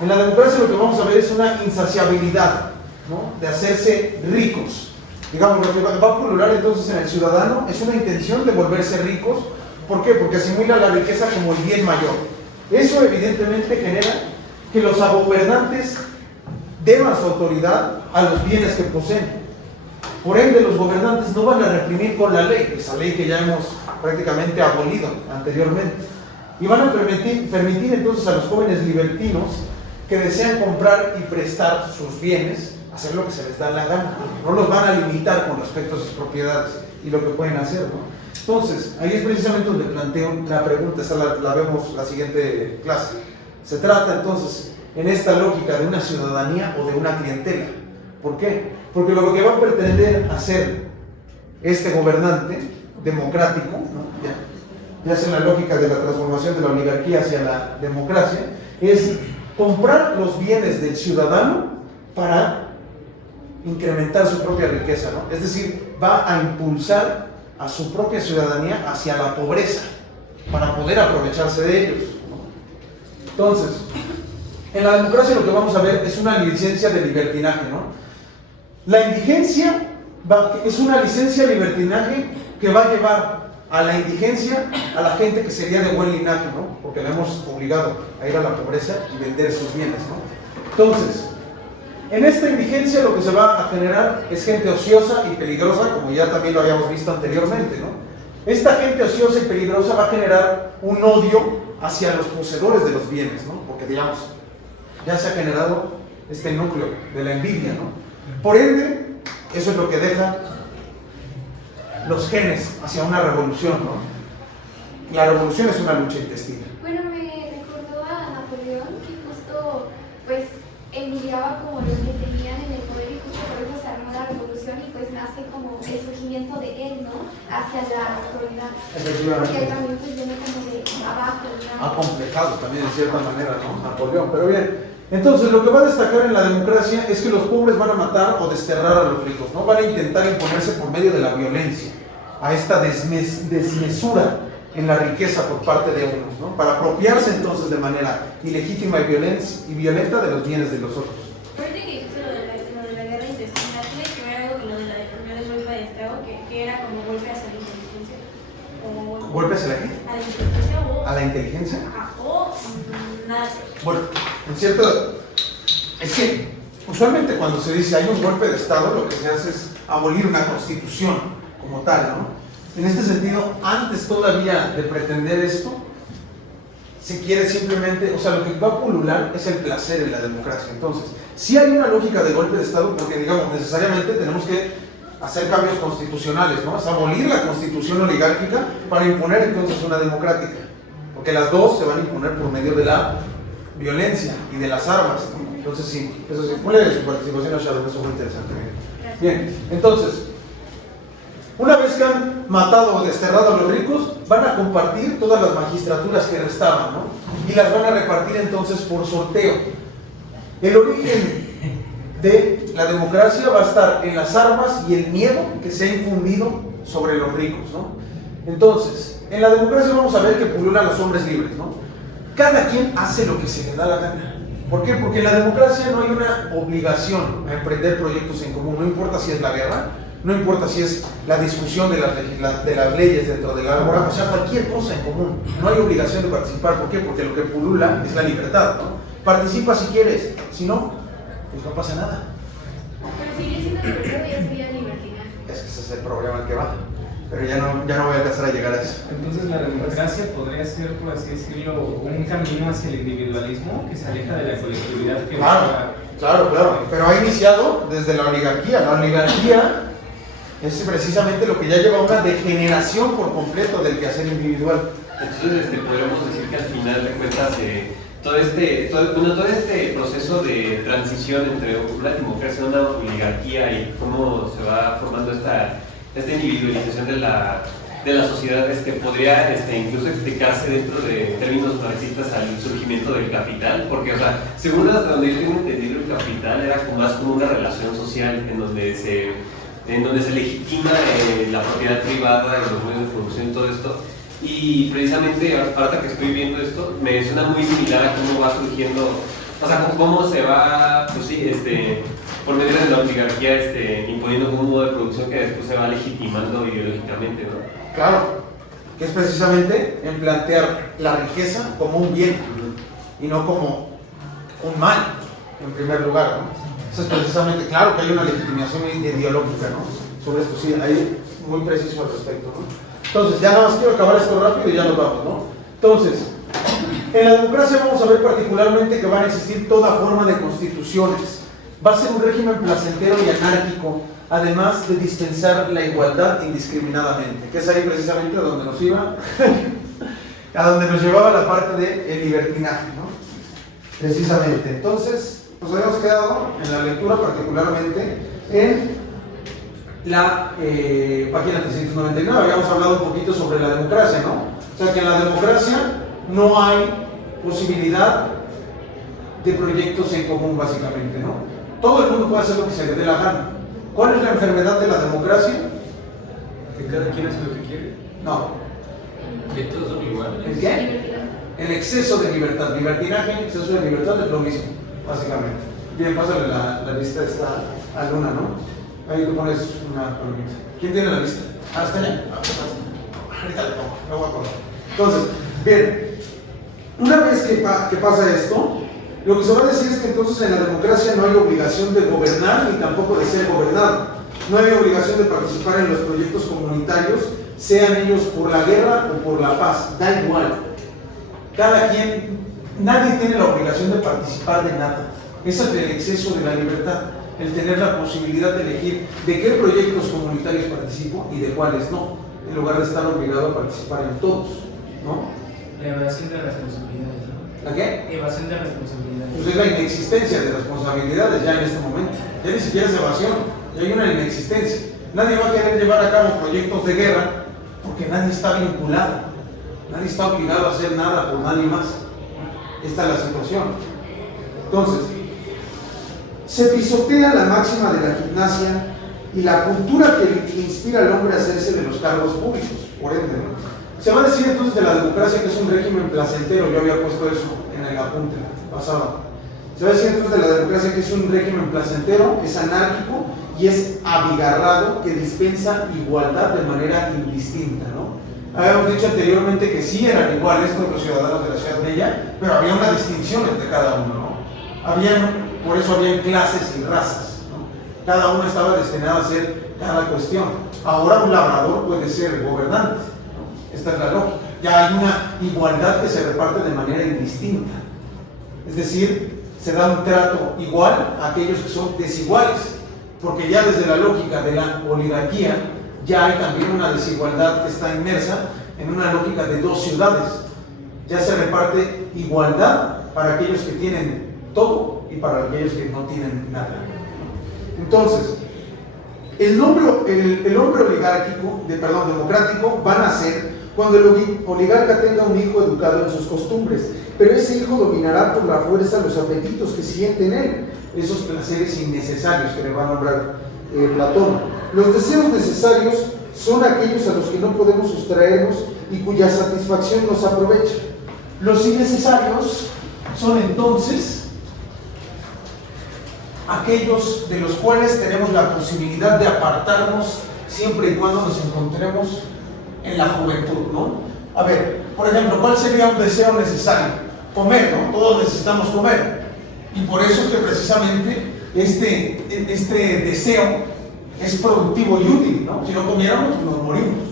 En la democracia lo que vamos a ver es una insaciabilidad, ¿no? De hacerse ricos. Digamos, lo que va a pulular entonces en el ciudadano es una intención de volverse ricos. ¿Por qué? Porque asimila la riqueza como el bien mayor. Eso evidentemente genera que los gobernantes deban su autoridad a los bienes que poseen. Por ende, los gobernantes no van a reprimir con la ley, esa ley que ya hemos prácticamente abolido anteriormente. Y van a permitir entonces a los jóvenes libertinos que desean comprar y prestar sus bienes, hacer lo que se les da la gana. No los van a limitar con respecto a sus propiedades y lo que pueden hacer, ¿no? Entonces, ahí es precisamente donde planteo la pregunta, esa la vemos la siguiente clase. Se trata entonces, en esta lógica, de una ciudadanía o de una clientela. ¿Por qué? Porque lo que va a pretender hacer este gobernante democrático, ¿no? ya sea en la lógica de la transformación de la oligarquía hacia la democracia, es comprar los bienes del ciudadano para incrementar su propia riqueza, ¿no? Es decir, va a impulsar a su propia ciudadanía hacia la pobreza para poder aprovecharse de ellos, ¿no? Entonces, en la democracia lo que vamos a ver es una licencia de libertinaje, ¿no? La indigencia es una licencia de libertinaje que va a llevar a la indigencia a la gente que sería de buen linaje, ¿no? Porque la hemos obligado a ir a la pobreza y vender sus bienes, ¿no? Entonces, en esta indigencia lo que se va a generar es gente ociosa y peligrosa, como ya también lo habíamos visto anteriormente, ¿no? Esta gente ociosa y peligrosa va a generar un odio hacia los poseedores de los bienes, ¿no? Porque digamos, ya se ha generado este núcleo de la envidia, ¿no? Por ende, eso es lo que deja los genes hacia una revolución, ¿no? La revolución es una lucha intestina. Bueno, me recordó a Napoleón, que justo pues envidiaba como lo que tenían en el poder y justo por eso se armó la revolución y pues nace como el surgimiento de él, ¿no? Hacia la autoridad. Porque él también pues viene como de abajo, ¿no? Acomplejado también en cierta manera, ¿no? Napoleón, pero bien. Entonces, lo que va a destacar en la democracia es que los pobres van a matar o desterrar a los ricos, ¿no? Van a intentar imponerse por medio de la violencia, a esta desmesura en la riqueza por parte de unos, ¿no? Para apropiarse entonces de manera ilegítima y violenta de los bienes de los otros. Ahorita que dijiste lo de la guerra intestina, tiene que ver algo con lo de la enfermedad de golpe de estado, que era como golpe hacia la inteligencia. O, ¿Golpe hacia la qué? a la inteligencia o... ¿A la inteligencia? Ajá, o nada. Bueno, en cierto... Es que usualmente cuando se dice hay un golpe de Estado, lo que se hace es abolir una constitución como tal, ¿no? En este sentido, antes todavía de pretender esto, se quiere simplemente, o sea, lo que va a pulular es el placer en la democracia. Entonces, sí hay una lógica de golpe de Estado, porque digamos, necesariamente tenemos que hacer cambios constitucionales, ¿no? Es abolir la constitución oligárquica para imponer entonces una democrática, porque las dos se van a imponer por medio de la violencia y de las armas, ¿no? Entonces sí, eso sí, ponle su participación a Sharon, eso es muy interesante. Bien, entonces, una vez que han matado o desterrado a los ricos, van a compartir todas las magistraturas que restaban, ¿no? Y las van a repartir entonces por sorteo. El origen de la democracia va a estar en las armas y el miedo que se ha infundido sobre los ricos, ¿no? Entonces, en la democracia vamos a ver que pululan los hombres libres, ¿no? Cada quien hace lo que se le da la gana. ¿Por qué? Porque en la democracia no hay una obligación a emprender proyectos en común, no importa si es la guerra, no importa si es la discusión de las leyes dentro de la obra, o sea, cualquier cosa en común. No hay obligación de participar. ¿Por qué? Porque lo que pulula es la libertad, ¿no? Participa si quieres, si no, pues no pasa nada. Pero sigue siendo libertad, ya sería libertinaje. Es que ese es el problema al que va. Pero ya no voy a alcanzar a llegar a eso. Entonces la democracia podría ser, por así decirlo, un camino hacia el individualismo que se aleja de la colectividad que Claro. Pero ha iniciado desde la oligarquía. La oligarquía es precisamente lo que ya lleva a una degeneración por completo del quehacer individual. Entonces podríamos decir que al final de cuentas todo este proceso de transición entre una democracia y una oligarquía y cómo se va formando esta individualización de la sociedad podría incluso explicarse dentro de términos marxistas al surgimiento del capital, porque, o sea, según hasta donde yo tengo entendido, el capital era más como una relación social en donde se legitima la propiedad privada, los medios de producción y todo esto. Y precisamente ahorita que estoy viendo esto, me suena muy similar a cómo va surgiendo, o sea, cómo se va, pues sí, por medio de la oligarquía, imponiendo un modo de producción que después se va legitimando ideológicamente, ¿no? Claro, que es precisamente en plantear la riqueza como un bien y no como un mal, en primer lugar, ¿no? Eso es precisamente, claro que hay una legitimación ideológica, ¿no? Sobre esto, sí, hay muy preciso al respecto, ¿no? Entonces, ya nada más quiero acabar esto rápido y ya nos vamos, ¿no? Entonces, en la democracia vamos a ver particularmente que van a existir toda forma de constituciones. Va a ser un régimen placentero y anárquico, además de dispensar la igualdad indiscriminadamente, que es ahí precisamente a donde nos iba, a donde nos llevaba la parte del libertinaje, ¿no? Precisamente. Entonces, nos habíamos quedado en la lectura particularmente en la página 399, habíamos hablado un poquito sobre la democracia, ¿no? O sea que en la democracia no hay posibilidad de proyectos en común, básicamente, ¿no? Todo el mundo puede hacer lo que se le dé la gana. ¿Cuál es la enfermedad de la democracia? ¿Que cada quien hace lo que quiere? No. Que todos son iguales. ¿El qué? El exceso de libertad. Libertinaje, exceso de libertad es lo mismo, básicamente. Bien, pásale la lista esta a Luna, ¿no? Ahí tú pones una palomita. ¿Quién tiene la lista? Está allá. Ahorita le pongo, me voy a acordar. Entonces, bien, una vez que pasa esto, lo que se va a decir es que entonces en la democracia no hay obligación de gobernar ni tampoco de ser gobernado. No hay obligación de participar en los proyectos comunitarios, sean ellos por la guerra o por la paz, da igual. Cada quien, nadie tiene la obligación de participar de nada. Ese es el exceso de la libertad, el tener la posibilidad de elegir de qué proyectos comunitarios participo y de cuáles no, en lugar de estar obligado a participar en todos, ¿no? La evasión de responsabilidades, ¿no? ¿La qué? Evasión de responsabilidades. Pues es la inexistencia de responsabilidades ya en este momento. Ya ni siquiera es evasión, ya hay una inexistencia. Nadie va a querer llevar a cabo proyectos de guerra porque nadie está vinculado, nadie está obligado a hacer nada por nadie más. Esta es la situación. Entonces, se pisotea la máxima de la gimnasia y la cultura que inspira al hombre a hacerse de los cargos públicos, por ende, ¿no? Se va a decir entonces de la democracia que es un régimen placentero. Yo había puesto eso en el apunte pasado. Se va a decir entonces de la democracia que es un régimen placentero, es anárquico y es abigarrado, que dispensa igualdad de manera indistinta, ¿no? Habíamos dicho anteriormente que sí eran iguales todos los ciudadanos de la Ciudad Bella, pero había una distinción entre cada uno, ¿no? Por eso había clases y razas, ¿no? Cada uno estaba destinado a hacer cada cuestión. Ahora un labrador puede ser gobernante, ¿no? Esta es la lógica. Ya hay una igualdad que se reparte de manera indistinta. Es decir, se da un trato igual a aquellos que son desiguales, porque ya desde la lógica de la oligarquía ya hay también una desigualdad que está inmersa en una lógica de dos ciudades. Ya se reparte igualdad para aquellos que tienen todo y para aquellos que no tienen nada. Entonces, el hombre oligárquico, democrático, va a nacer cuando el oligarca tenga un hijo educado en sus costumbres, pero ese hijo dominará por la fuerza los apetitos que siente en él, esos placeres innecesarios que le va a nombrar Platón. Los deseos necesarios son aquellos a los que no podemos sustraernos y cuya satisfacción nos aprovecha. Los innecesarios son entonces aquellos de los cuales tenemos la posibilidad de apartarnos siempre y cuando nos encontremos en la juventud, ¿no? A ver, por ejemplo, ¿cuál sería un deseo necesario? Comer, ¿no? Todos necesitamos comer. Y por eso es que precisamente este deseo es productivo y útil, ¿no? Si no comiéramos, nos morimos.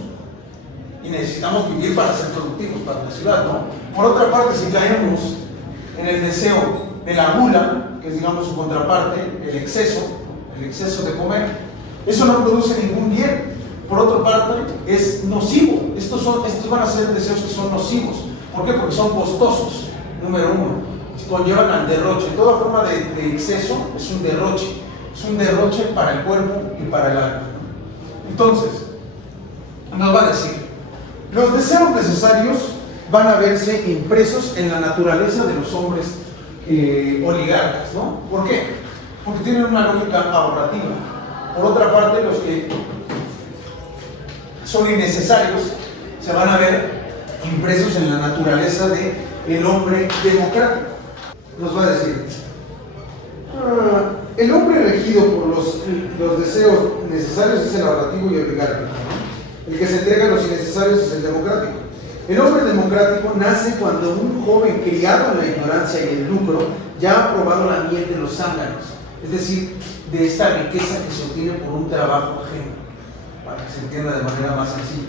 Y necesitamos vivir para ser productivos para la ciudad, ¿no? Por otra parte, si caemos en el deseo de la gula, que es, digamos, su contraparte, el exceso de comer, eso no produce ningún bien. Por otra parte, es nocivo. Estos van a ser deseos que son nocivos. ¿Por qué? Porque son costosos, número uno. Conllevan al derroche. Toda forma de exceso es un derroche para el cuerpo y para el alma. Entonces, nos va a decir, los deseos necesarios van a verse impresos en la naturaleza de los hombres oligarcas, ¿no? ¿Por qué? Porque tienen una lógica ahorrativa. Por otra parte, los que son innecesarios se van a ver impresos en la naturaleza del hombre democrático. Nos va a decir, el hombre regido por los deseos necesarios es el ahorrativo y oligárquico, ¿no? El que se entrega a los innecesarios es el democrático. El hombre democrático nace cuando un joven criado en la ignorancia y el lucro ya ha probado la miel de los zánganos, es decir, de esta riqueza que se obtiene por un trabajo ajeno, para que se entienda de manera más sencilla.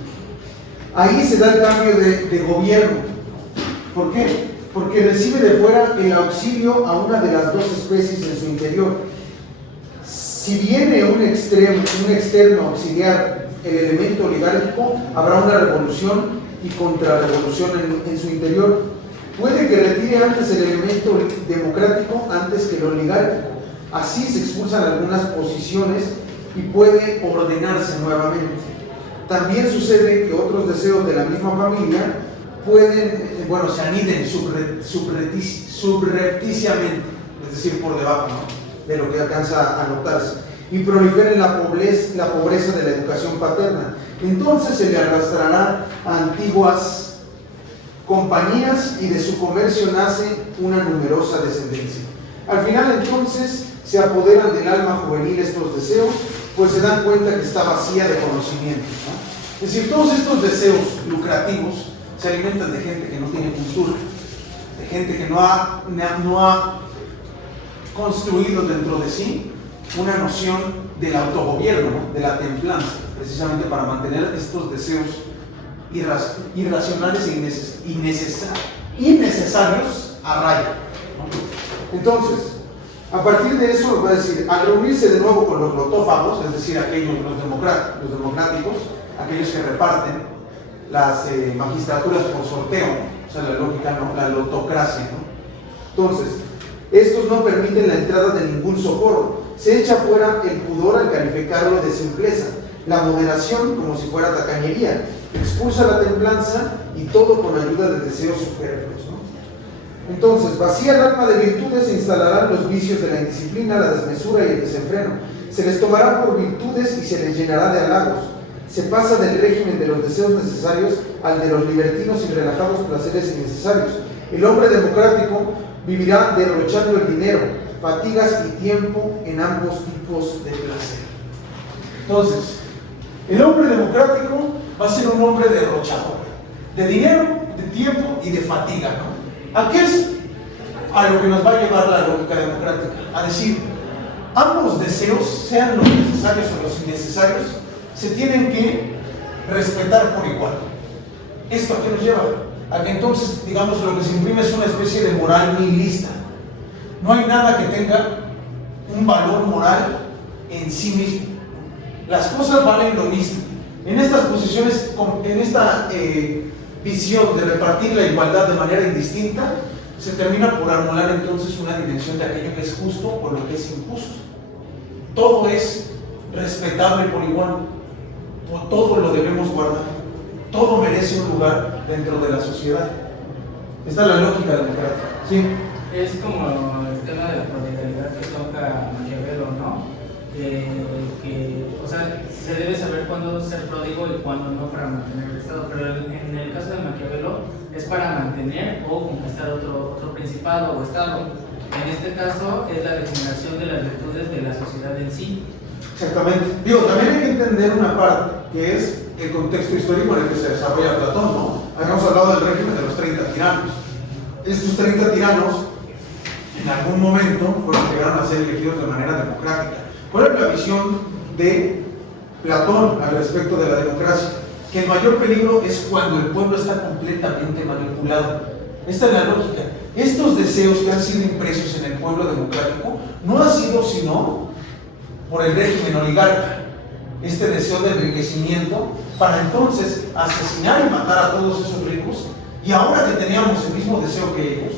Ahí se da el cambio de gobierno. ¿Por qué? Porque recibe de fuera el auxilio a una de las dos especies en su interior. Si viene un externo a auxiliar el elemento oligárquico, habrá una revolución y contrarrevolución en su interior. Puede que retire antes el elemento democrático antes que el oligárquico. Así se expulsan algunas posiciones y puede ordenarse nuevamente. También sucede que otros deseos de la misma familia se aniden subrepticiamente, es decir, por debajo, ¿no?, de lo que alcanza a notarse, y proliferen la pobreza de la educación paterna. Entonces se le arrastrará a antiguas compañías y de su comercio nace una numerosa descendencia. Al final, entonces, se apoderan del alma juvenil estos deseos, pues se dan cuenta que está vacía de conocimientos, ¿no? Es decir, todos estos deseos lucrativos se alimentan de gente que no tiene cultura, de gente que no ha construido dentro de sí una noción del autogobierno, ¿no?, de la templanza, precisamente para mantener estos deseos irracionales e innecesarios a raya, ¿no? Entonces, a partir de eso, nos va a decir, al reunirse de nuevo con los lotófagos, es decir, los democráticos, aquellos que reparten las magistraturas por sorteo, o sea, la lógica, ¿no? La lotocracia, ¿no? Entonces, estos no permiten la entrada de ningún socorro. Se echa fuera el pudor al calificarlo de simpleza, la moderación como si fuera tacañería, expulsa la templanza y todo con ayuda de deseos superfluos, ¿no? Entonces, vacía el alma de virtudes, se instalarán los vicios de la indisciplina, la desmesura y el desenfreno. Se les tomará por virtudes y se les llenará de halagos. Se pasa del régimen de los deseos necesarios al de los libertinos y relajados placeres innecesarios. El hombre democrático vivirá derrochando el dinero, fatigas y tiempo en ambos tipos de placer. Entonces, el hombre democrático va a ser un hombre derrochador de dinero, de tiempo y de fatiga, ¿no? ¿A qué es? A lo que nos va a llevar la lógica democrática, a decir, ambos deseos, sean los necesarios o los innecesarios, se tienen que respetar por igual. ¿Esto a qué nos lleva? A que entonces, digamos, lo que se imprime es una especie de moral nihilista. No hay nada que tenga un valor moral en sí mismo. Las cosas valen lo mismo. En estas posiciones, en esta visión de repartir la igualdad de manera indistinta, se termina por anular entonces una dimensión de aquello que es justo o lo que es injusto. Todo es respetable por igual, todo lo debemos guardar, todo merece un lugar dentro de la sociedad. Esta es la lógica democrática. ¿Sí? Es como el tema de la prodigalidad que toca Maquiavelo, ¿no? O sea, se debe saber cuándo ser pródigo y cuándo no para mantener el Estado, pero en el caso de Maquiavelo es para mantener o conquistar otro principado o Estado. En este caso es la degeneración de las virtudes de la sociedad en sí. Exactamente. Digo, también hay que entender una parte, que es el contexto histórico en el que se desarrolla Platón, ¿no? Habíamos hablado del régimen de los 30 tiranos. Estos 30 tiranos, en algún momento, llegaron a ser elegidos de manera democrática. ¿Cuál es la visión de Platón al respecto de la democracia? Que el mayor peligro es cuando el pueblo está completamente manipulado. Esta es la lógica. Estos deseos que han sido impresos en el pueblo democrático no ha sido sino por el régimen oligarca. Este deseo de enriquecimiento para entonces asesinar y matar a todos esos ricos, y ahora que teníamos el mismo deseo que ellos,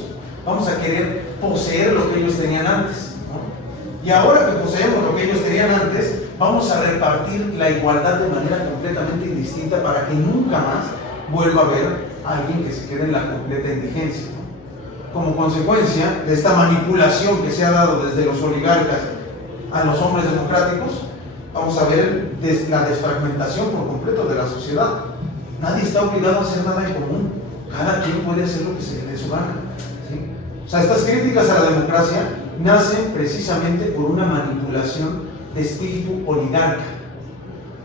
vamos a querer poseer lo que ellos tenían antes, ¿no? Y ahora que poseemos lo que ellos tenían antes, vamos a repartir la igualdad de manera completamente indistinta para que nunca más vuelva a haber alguien que se quede en la completa indigencia, ¿no? Como consecuencia de esta manipulación que se ha dado desde los oligarcas a los hombres democráticos, vamos a ver la desfragmentación por completo de la sociedad. Nadie está obligado a hacer nada en común. Cada quien puede hacer lo que se le dé su gana, ¿sí? O sea, estas críticas a la democracia nacen precisamente por una manipulación de espíritu oligarca.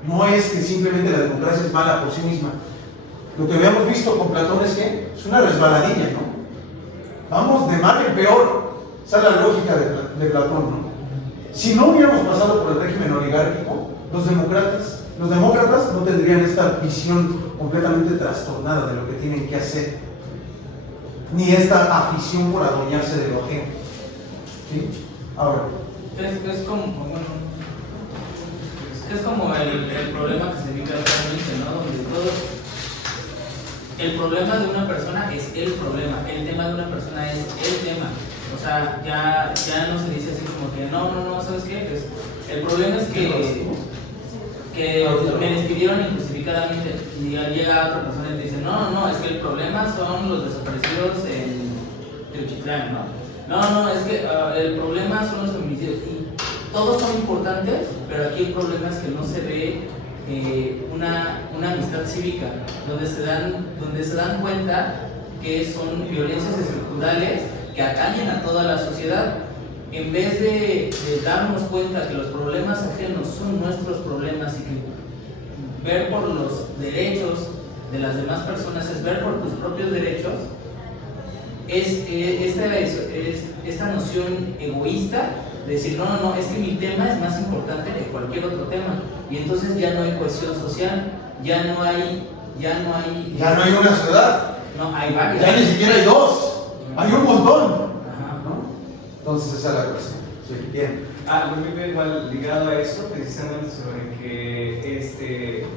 No es que simplemente la democracia es mala por sí misma. Lo que habíamos visto con Platón es que es una resbaladilla, ¿no? Vamos de mal en peor. Esa es la lógica de Platón, ¿no? Si no hubiéramos pasado por el régimen oligárquico, los demócratas no tendrían esta visión completamente trastornada de lo que tienen que hacer, ni esta afición por adueñarse de lo ajeno, ¿sí? Ahora, es como el problema que se vive actualmente, ¿no? Donde todo el problema de una persona es el problema, el tema de una persona es el tema. O sea, ya no se dice así como que no, ¿sabes qué? Pues, el problema es que me despidieron injustificadamente y llega otra persona y te dice, no, es que el problema son los desaparecidos en Teuchitlán, ¿no? No, es que el problema son los feminicidios. Y todos son importantes, pero aquí el problema es que no se ve una amistad cívica, donde se dan cuenta que son violencias estructurales que atañen a toda la sociedad. En vez de darnos cuenta que los problemas ajenos son nuestros problemas y que ver por los derechos de las demás personas es ver por tus propios derechos, es esta noción egoísta de decir, no, es que mi tema es más importante que cualquier otro tema, y entonces ya no hay cohesión social, ya no hay ya no hay... Ya no hay una ciudad. No, hay varias. Ya ni siquiera hay dos. Hay un montón. Ajá. ¿No? Entonces esa es la cuestión. Sí, bien. Muy bien, igual ligado a eso, precisamente sobre que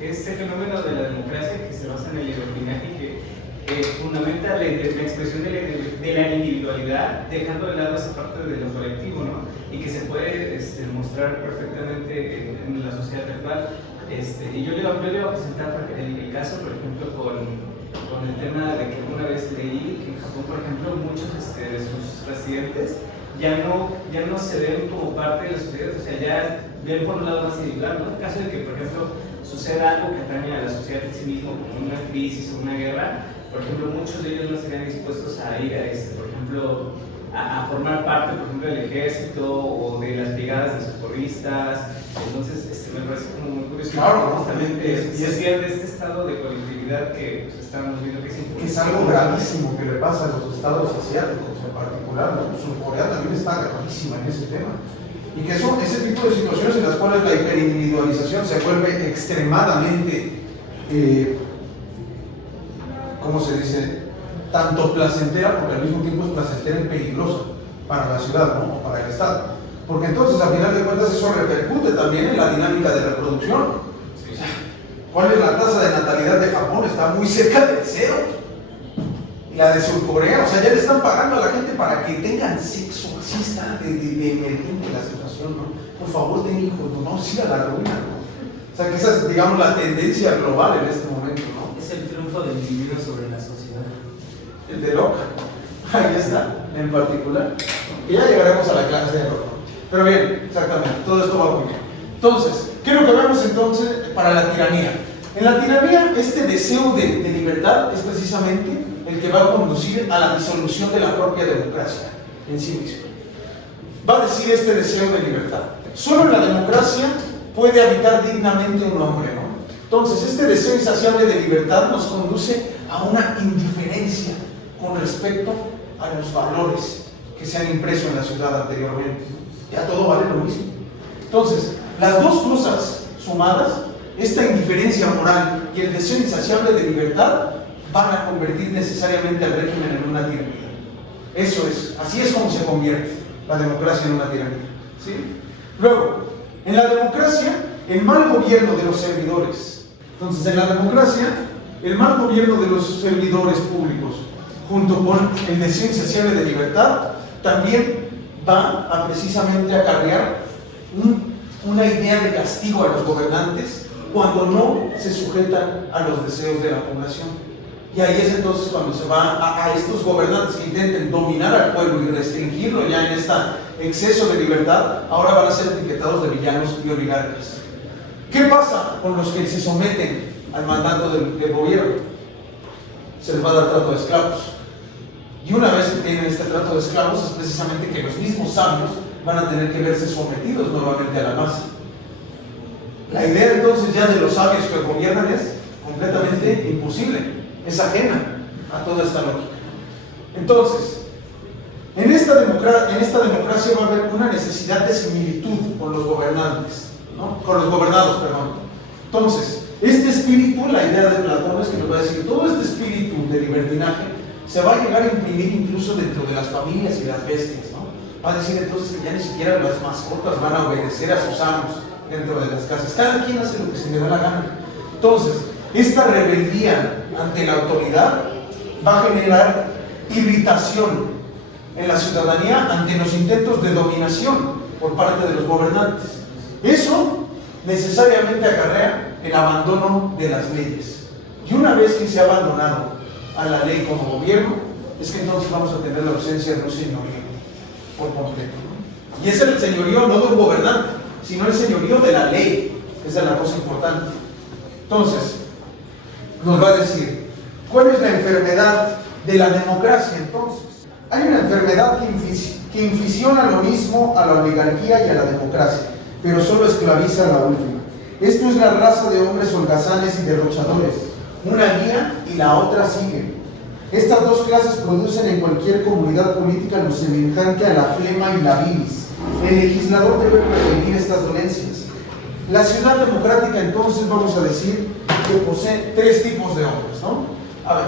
este fenómeno de la democracia que se basa en el libertinaje que fundamenta la expresión de la individualidad, dejando de lado esa parte de lo colectivo, ¿no? Y que se puede mostrar perfectamente en la sociedad actual. Y yo le iba a presentar el caso, por ejemplo, con el tema de que alguna vez leí que en Japón, por ejemplo, muchos de sus residentes ya no se ven como parte de la sociedad, o sea, ya ven por un lado más individual, ¿no? En caso de que, por ejemplo, suceda algo que atañe a la sociedad en sí mismo, como una crisis o una guerra, por ejemplo, muchos de ellos no estarían dispuestos a ir por ejemplo, a formar parte, por ejemplo, del ejército o de las brigadas de socorristas. Entonces, me parece como muy curioso. Claro, ¿no? Justamente se pierde este estado de colectividad que estamos viendo que es importante. Que es algo gravísimo que le pasa a los estados asiáticos en particular, ¿no? Corea también está gravísima en ese tema. Y que son ese tipo de situaciones en las cuales la hiperindividualización se vuelve extremadamente, ¿cómo se dice? Tanto placentera, porque al mismo tiempo es placentera y peligrosa para la ciudad, ¿no? O para el Estado. Porque entonces, al final de cuentas, eso repercute también en la dinámica de reproducción. O sea, ¿cuál es la tasa de natalidad de Japón? Está muy cerca del cero. Y la de Surcorea, o sea, ya le están pagando a la gente para que tengan sexo. Así está de emergente la situación, ¿no? Por favor, ten hijos, no siga la ruina, ¿no? O sea, que esa es, digamos, la tendencia global en este momento, ¿no? Es el triunfo del individuo sobre la sociedad. El de Locke, ahí está, en particular. Y ya llegaremos a la clase de Locke. Pero bien, exactamente, todo esto va muy bien. Entonces, ¿qué es lo que vemos entonces para la tiranía? En la tiranía, este deseo de libertad es precisamente el que va a conducir a la disolución de la propia democracia en sí misma. Va a decir este deseo de libertad. Solo en la democracia puede habitar dignamente un hombre, ¿no? Entonces, este deseo insaciable de libertad nos conduce a una indiferencia con respecto a los valores que se han impreso en la ciudad anteriormente. Ya todo vale lo mismo. Entonces, las dos cosas sumadas, esta indiferencia moral y el deseo insaciable de libertad, van a convertir necesariamente al régimen en una tiranía. Eso es, así es como se convierte la democracia en una tiranía, ¿sí? Luego, en la democracia, el mal gobierno de los servidores. Entonces, en la democracia, el mal gobierno de los servidores públicos, junto con el deseo insaciable de libertad, también va a precisamente acarrear una idea de castigo a los gobernantes cuando no se sujetan a los deseos de la población. Y ahí es entonces cuando se va a estos gobernantes que intenten dominar al pueblo y restringirlo ya en este exceso de libertad, ahora van a ser etiquetados de villanos y oligarcas. ¿Qué pasa con los que se someten al mandato del gobierno? Se les va a dar trato de esclavos. Y una vez que tienen este trato de esclavos, es precisamente que los mismos sabios van a tener que verse sometidos nuevamente a la masa. La idea entonces ya de los sabios que gobiernan es completamente imposible, es ajena a toda esta lógica. Entonces, en esta democracia va a haber una necesidad de similitud con los gobernantes, ¿no? Con los gobernados, perdón. Entonces, este espíritu, la idea de Platón es que nos va a decir, todo este espíritu de libertinaje se va a llegar a imprimir incluso dentro de las familias y las bestias, ¿no? Va a decir entonces que ya ni siquiera las mascotas van a obedecer a sus amos dentro de las casas. Cada quien hace lo que se le da la gana. Entonces, esta rebeldía ante la autoridad va a generar irritación en la ciudadanía ante los intentos de dominación por parte de los gobernantes. Eso necesariamente acarrea el abandono de las leyes. Y una vez que se ha abandonado a la ley como gobierno, es que entonces vamos a tener la ausencia de un señorío por completo, ¿no? Y es el señorío no de un gobernante, sino el señorío de la ley. Esa es la cosa importante. Entonces, nos va a decir, ¿cuál es la enfermedad de la democracia entonces? Hay una enfermedad que inficiona lo mismo a la oligarquía y a la democracia, pero solo esclaviza a la última. Esto es la raza de hombres holgazanes y derrochadores. Una guía y la otra sigue. Estas dos clases producen en cualquier comunidad política lo semejante a la flema y la bilis. El legislador debe prevenir estas dolencias. La ciudad democrática, entonces, vamos a decir que posee tres tipos de hombres, ¿no? A ver,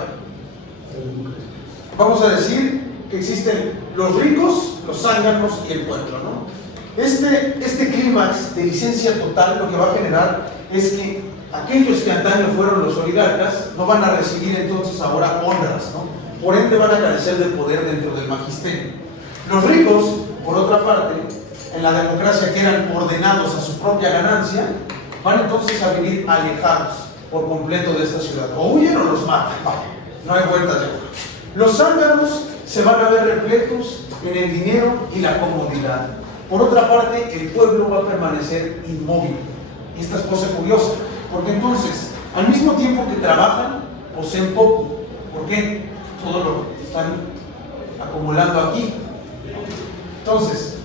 vamos a decir que existen los ricos, los zánganos y el pueblo, ¿no? Este clímax de licencia total lo que va a generar es que aquellos que antaño fueron los oligarcas no van a recibir entonces ahora honras, ¿no? Por ende van a carecer de poder dentro del magisterio. Los ricos, por otra parte, en la democracia que eran ordenados a su propia ganancia, van entonces a vivir alejados por completo de esta ciudad. O huyen o los matan, vale, no hay vuelta de hoja. Los zánganos se van a ver repletos en el dinero y la comodidad. Por otra parte, el pueblo va a permanecer inmóvil. Y esta es cosa curiosa, porque entonces, al mismo tiempo que trabajan, poseen poco. ¿Por qué? Todo lo están acumulando aquí. Entonces,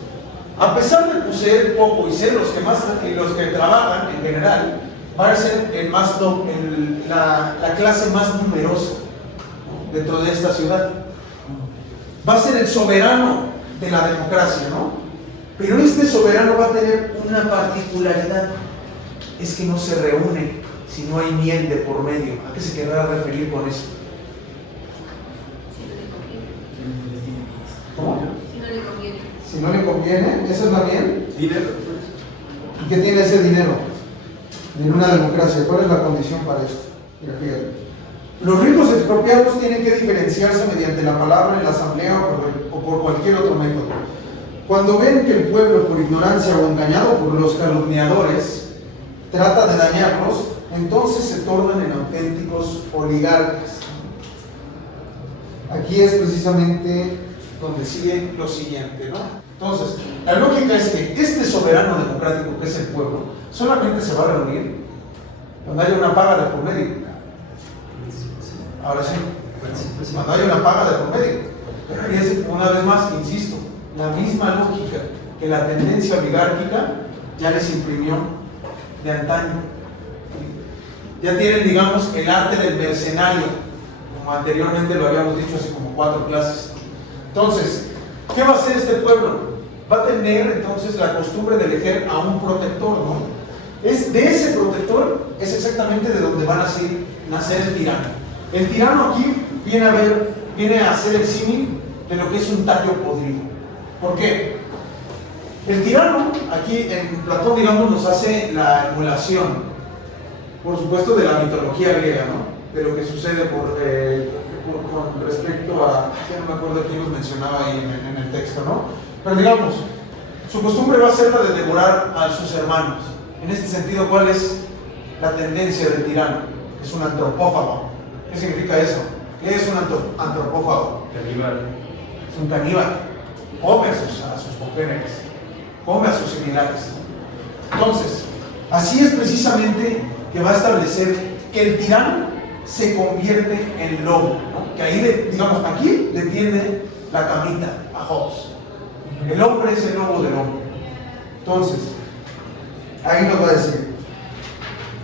a pesar de poseer poco y ser los que trabajan en general, van a ser la clase más numerosa dentro de esta ciudad. Va a ser el soberano de la democracia, ¿no? Pero este soberano va a tener una particularidad, es que no se reúne si no hay miel de por medio. ¿A qué se querrá referir con eso? ¿Cómo? Si no le conviene. Si no le conviene, ¿esa es la miel? Dinero. ¿Y qué tiene ese dinero en una democracia? ¿Cuál es la condición para esto? Mira, fíjate. Los ricos expropiados tienen que diferenciarse mediante la palabra en la asamblea o por cualquier otro método. Cuando ven que el pueblo, por ignorancia o engañado por los calumniadores, trata de dañarlos, entonces se tornan en auténticos oligarcas. Aquí es precisamente donde sigue lo siguiente, ¿no? Entonces, la lógica es que este soberano democrático que es el pueblo, solamente se va a reunir cuando haya una paga de por medio. Ahora sí, cuando haya una paga de por medio. Pero ahí es, una vez más, insisto, la misma lógica que la tendencia oligárquica ya les imprimió de antaño. Ya tienen, digamos, el arte del mercenario, como anteriormente lo habíamos dicho hace como 4 clases. Entonces, ¿qué va a hacer este pueblo? Va a tener entonces la costumbre de elegir a un protector, ¿no? De ese protector es exactamente de donde va a nacer el tirano. El tirano aquí viene a ser el símil de lo que es un tallo podrido. ¿Por qué? El tirano, aquí en Platón, digamos, nos hace la emulación, por supuesto, de la mitología griega, ¿no? De lo que sucede con respecto a, ya no me acuerdo quién los mencionaba ahí en el texto, ¿no? Pero digamos, su costumbre va a ser la de devorar a sus hermanos. En este sentido, ¿cuál es la tendencia del tirano? Es un antropófago. ¿Qué significa eso? ¿Qué es un antropófago? Caníbal. Es un caníbal. Come a sus congéneres, come a sus similares. Entonces, así es precisamente que va a establecer que el tirano se convierte en lobo, ¿no? Que ahí, digamos, aquí le tiende la camita a Hobbes. El hombre es el lobo del hombre. Entonces, ahí nos va a decir,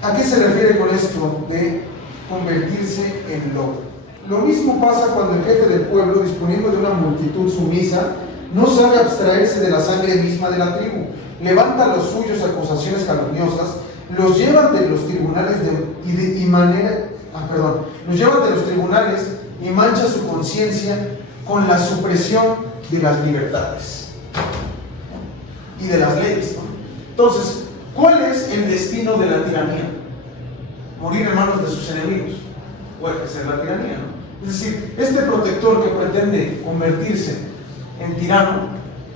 ¿a qué se refiere con esto de convertirse en lobo? Lo mismo pasa cuando el jefe del pueblo, disponiendo de una multitud sumisa, no sabe abstraerse de la sangre misma de la tribu, levanta a los suyos acusaciones calumniosas, los lleva ante los tribunales y mancha su conciencia con la supresión de las libertades y de las leyes, ¿no? Entonces, ¿cuál es el destino de la tiranía? Morir en manos de sus enemigos o ejercer la tiranía, ¿no? Es decir, este protector que pretende convertirse en tirano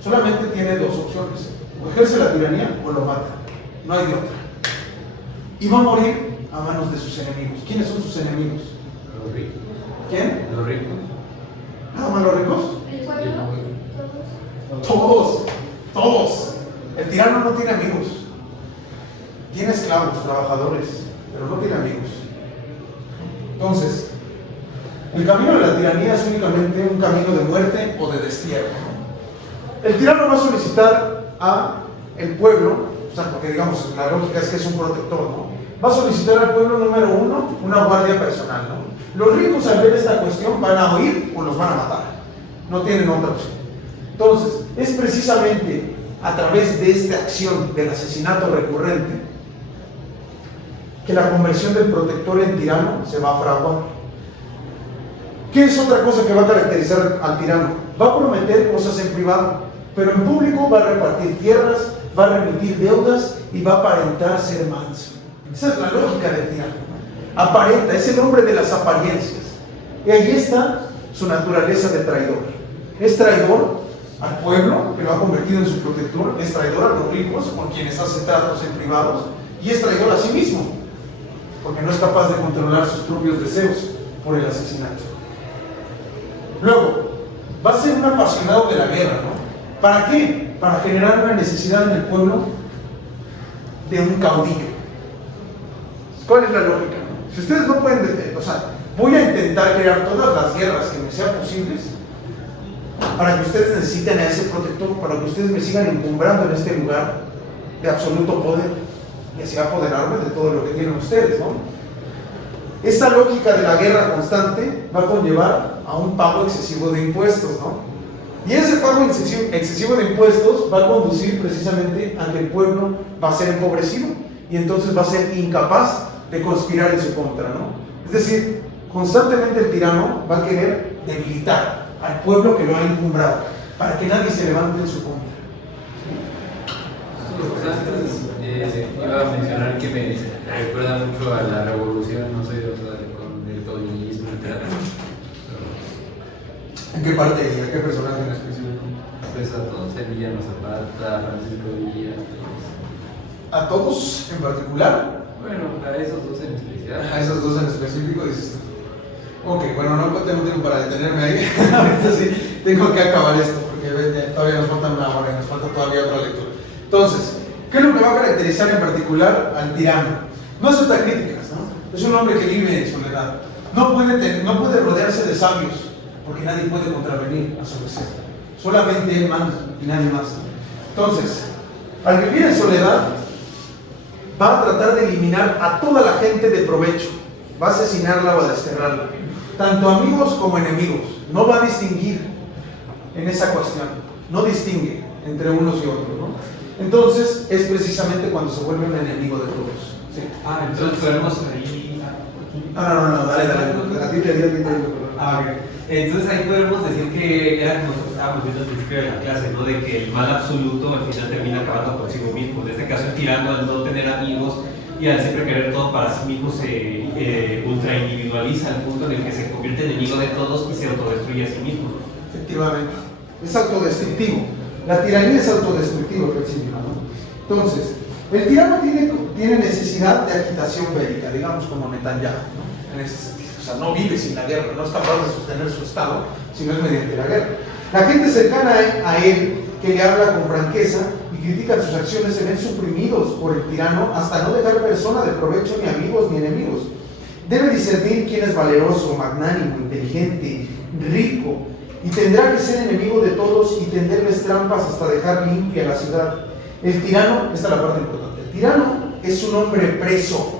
solamente tiene 2 opciones: o ejerce la tiranía o lo mata, no hay de otra, y va a morir a manos de sus enemigos. ¿Quiénes son sus enemigos? Los ricos. ¿Quién? Los ricos. ¿Nada más los ricos? ¿El pueblo? Todos. El tirano no tiene amigos, tiene esclavos, trabajadores, pero no tiene amigos. Entonces, el camino de la tiranía es únicamente un camino de muerte o de destierro. El tirano va a solicitar a el pueblo, o sea, porque digamos, la lógica es que es un protector, ¿no? Va a solicitar al pueblo, número 1, una guardia personal, ¿no? Los ricos, al ver esta cuestión, van a huir o los van a matar. No tienen otra opción. Entonces, es precisamente a través de esta acción del asesinato recurrente que la conversión del protector en tirano se va a fraguar. ¿Qué es otra cosa que va a caracterizar al tirano? Va a prometer cosas en privado, pero en público va a repartir tierras, va a remitir deudas y va a aparentar ser manso. Esa es la lógica del tirano. Aparenta, es el hombre de las apariencias. Y ahí está su naturaleza de traidor. Es traidor al pueblo, que lo ha convertido en su protector, es traidor a los ricos, con quienes hace tratos en privados, y es traidor a sí mismo, porque no es capaz de controlar sus propios deseos por el asesinato. Luego, va a ser un apasionado de la guerra, ¿no? ¿Para qué? Para generar una necesidad en el pueblo de un caudillo. ¿Cuál es la lógica? Si ustedes no pueden defender, o sea, voy a intentar crear todas las guerras que me sean posibles para que ustedes necesiten a ese protector, para que ustedes me sigan encumbrando en este lugar de absoluto poder y así apoderarme de todo lo que tienen ustedes, ¿no? Esta lógica de la guerra constante va a conllevar a un pago excesivo de impuestos, ¿no? Y ese pago excesivo de impuestos va a conducir precisamente a que el pueblo va a ser empobrecido y entonces va a ser incapaz de conspirar en su contra, ¿no? Es decir, constantemente el tirano va a querer debilitar al pueblo que lo ha encumbrado para que nadie se levante en su contra. Iba a mencionar que me recuerda mucho a la revolución, no sé, o sea, con el tolinismo, etc. ¿En qué parte y a qué personaje en específico? Pues a todos, Emiliano Zapata, Francisco Villa. ¿A todos en particular? Bueno, a esos dos en especial. A esos dos en específico, dices tú. Ok, bueno, no tengo tiempo para detenerme ahí. Ahorita sí tengo que acabar esto, porque todavía nos falta una hora y nos falta todavía otra lectura. Entonces, ¿qué es lo que va a caracterizar en particular al tirano? No acepta críticas, ¿no? Es un hombre que vive en soledad. No puede rodearse de sabios, porque nadie puede contravenir a su deseo. Solamente él manda y nadie más. Entonces, al vivir en soledad, va a tratar de eliminar a toda la gente de provecho. Va a asesinarla o a desterrarla. Tanto amigos como enemigos. No va a distinguir en esa cuestión. No distingue entre unos y otros, ¿no? Entonces, es precisamente cuando se vuelve un enemigo de todos. ¿Sí? Entonces podemos ahí... No, dale. A ti te dio. Ok. Entonces ahí podemos decir que era como nosotros estábamos viendo al principio de la clase, ¿no? De que el mal absoluto al final termina acabando consigo mismo. En este caso, el tirano, al no tener amigos y al siempre querer todo para sí mismo, se ultra individualiza al punto en el que se convierte en enemigo de todos y se autodestruye a sí mismo. Efectivamente. Es autodestructivo. La tiranía es autodestructiva, ¿no? Entonces, el tirano tiene necesidad de agitación bélica, digamos como Netanyahu, ¿no? En ese sentido. O sea, no vive sin la guerra, no es capaz de sostener su estado si no es mediante la guerra. La gente cercana a él, que le habla con franqueza y critica sus acciones, se ven suprimidos por el tirano hasta no dejar persona de provecho, ni amigos ni enemigos. Debe discernir quién es valeroso, magnánimo, inteligente, rico, y tendrá que ser enemigo de todos y tenderles trampas hasta dejar limpia la ciudad. El tirano, esta es la parte importante, el tirano es un hombre preso,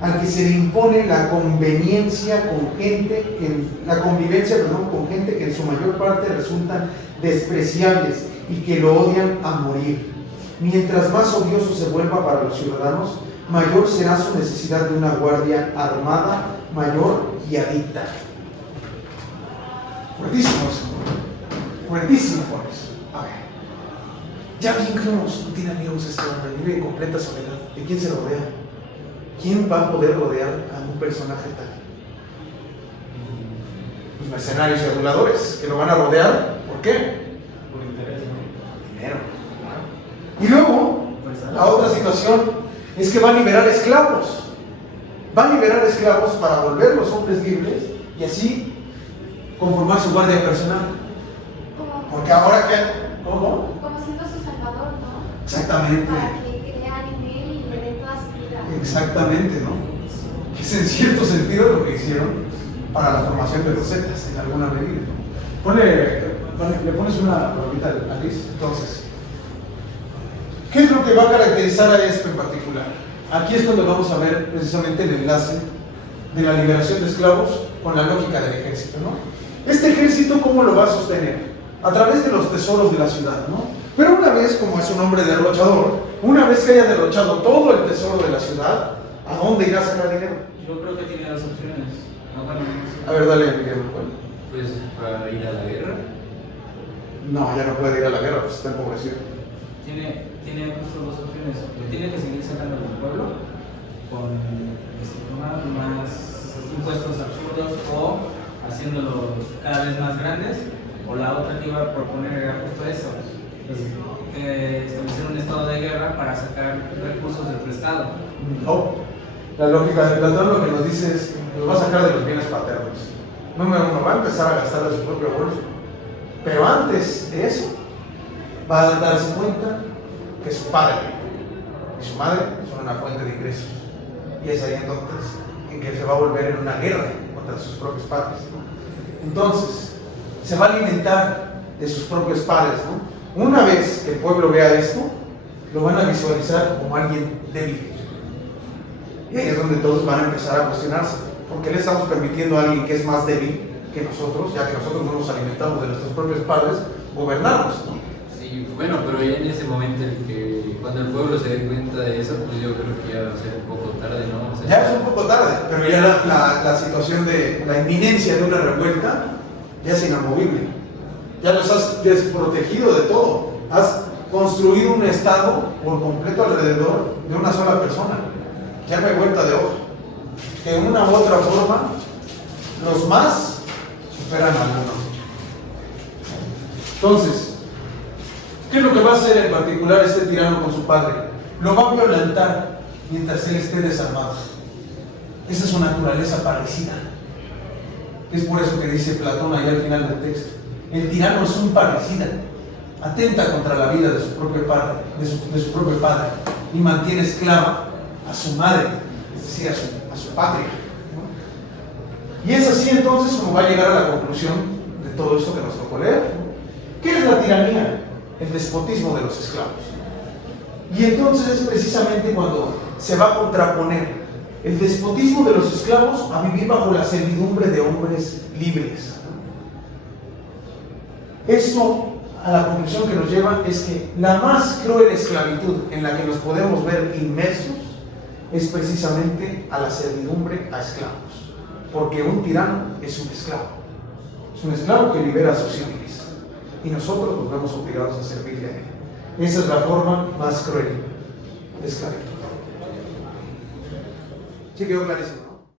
al que se le impone la convivencia con gente que en su mayor parte resultan despreciables y que lo odian a morir. Mientras más odioso se vuelva para los ciudadanos, mayor será su necesidad de una guardia armada, mayor y adicta. Fuertísimo por eso. A ver, ya bien que no tiene amigos este hombre, vive en completa soledad. ¿De quién se rodea? ¿Quién va a poder rodear a un personaje tal? Los mercenarios y aduladores que lo van a rodear. ¿Por qué? Por interés, ¿no? Dinero. Y luego, la otra situación es que va a liberar esclavos. Va a liberar esclavos para volver los hombres libres y así conformar su guardia personal. Porque ahora que... ¿Cómo? Como siendo su salvador, ¿no? Exactamente. Para que crean en él y le den toda su vida. Exactamente, ¿no? Es en cierto sentido lo que hicieron para la formación de los Zetas, en alguna medida. Le pones una palomita a Liz. Entonces, ¿qué es lo que va a caracterizar a esto en particular? Aquí es donde vamos a ver precisamente el enlace de la liberación de esclavos con la lógica del ejército, ¿no? Este ejército, ¿cómo lo va a sostener? A través de los tesoros de la ciudad, ¿no? Pero una vez, como es un hombre derrochador, una vez que haya derrochado todo el tesoro de la ciudad, ¿A dónde irá a sacar dinero? Yo creo que tiene dos opciones. No, bueno, no sé. A ver, dale, Miguel. Pues para ir a la guerra. No, ya no puede ir a la guerra, pues está empobrecido. Tiene justo dos opciones. Le tiene que seguir sacando del pueblo con más impuestos absurdos o haciéndolos cada vez más grandes, o la otra que iba a proponer era justo eso, pues, establecer un estado de guerra para sacar recursos de otro estado. No, la lógica de Platón lo que nos dice es, nos va a sacar de los bienes paternos. Número uno, va a empezar a gastar de su propio bolso, pero antes de eso, va a darse cuenta que su padre y su madre son una fuente de ingresos. Y es ahí entonces en que se va a volver en una guerra contra sus propios padres, ¿no? Entonces, se va a alimentar de sus propios padres, ¿no? Una vez que el pueblo vea esto, lo van a visualizar como alguien débil. Y ahí es donde todos van a empezar a cuestionarse. ¿Por qué le estamos permitiendo a alguien que es más débil que nosotros, ya que nosotros no nos alimentamos de nuestros propios padres, gobernarnos, ¿no? Sí, bueno, pero ya en ese momento cuando el pueblo se dé cuenta de eso, pues yo creo que ya va a ser un poco tarde, ¿no? O sea, ya es un poco tarde, pero ya la situación de la inminencia de una revuelta ya es inamovible. Ya los has desprotegido de todo. Has construido un estado por completo alrededor de una sola persona. Ya no hay vuelta de hoja. De una u otra forma, los más superan a algunos. Entonces, ¿qué es lo que va a hacer en particular este tirano con su padre? Lo va a violentar mientras él esté desarmado. Esa es su naturaleza parricida. Es por eso que dice Platón ahí al final del texto. El tirano es un parricida. Atenta contra la vida de su propio padre, de su propio padre, y mantiene esclava a su madre, es decir, a su patria, ¿no? Y es así entonces como va a llegar a la conclusión de todo esto que nos tocó leer. ¿Qué es la tiranía? El despotismo de los esclavos. Y entonces es precisamente cuando se va a contraponer el despotismo de los esclavos a vivir bajo la servidumbre de hombres libres. Esto, a la conclusión que nos lleva, es que la más cruel esclavitud en la que nos podemos ver inmersos es precisamente a la servidumbre a esclavos, porque un tirano es un esclavo que libera a sus civiles, y nosotros nos vemos obligados a servirle a él. Esa es la forma más cruel de esclavitud. ¿Sí quedó clarísimo?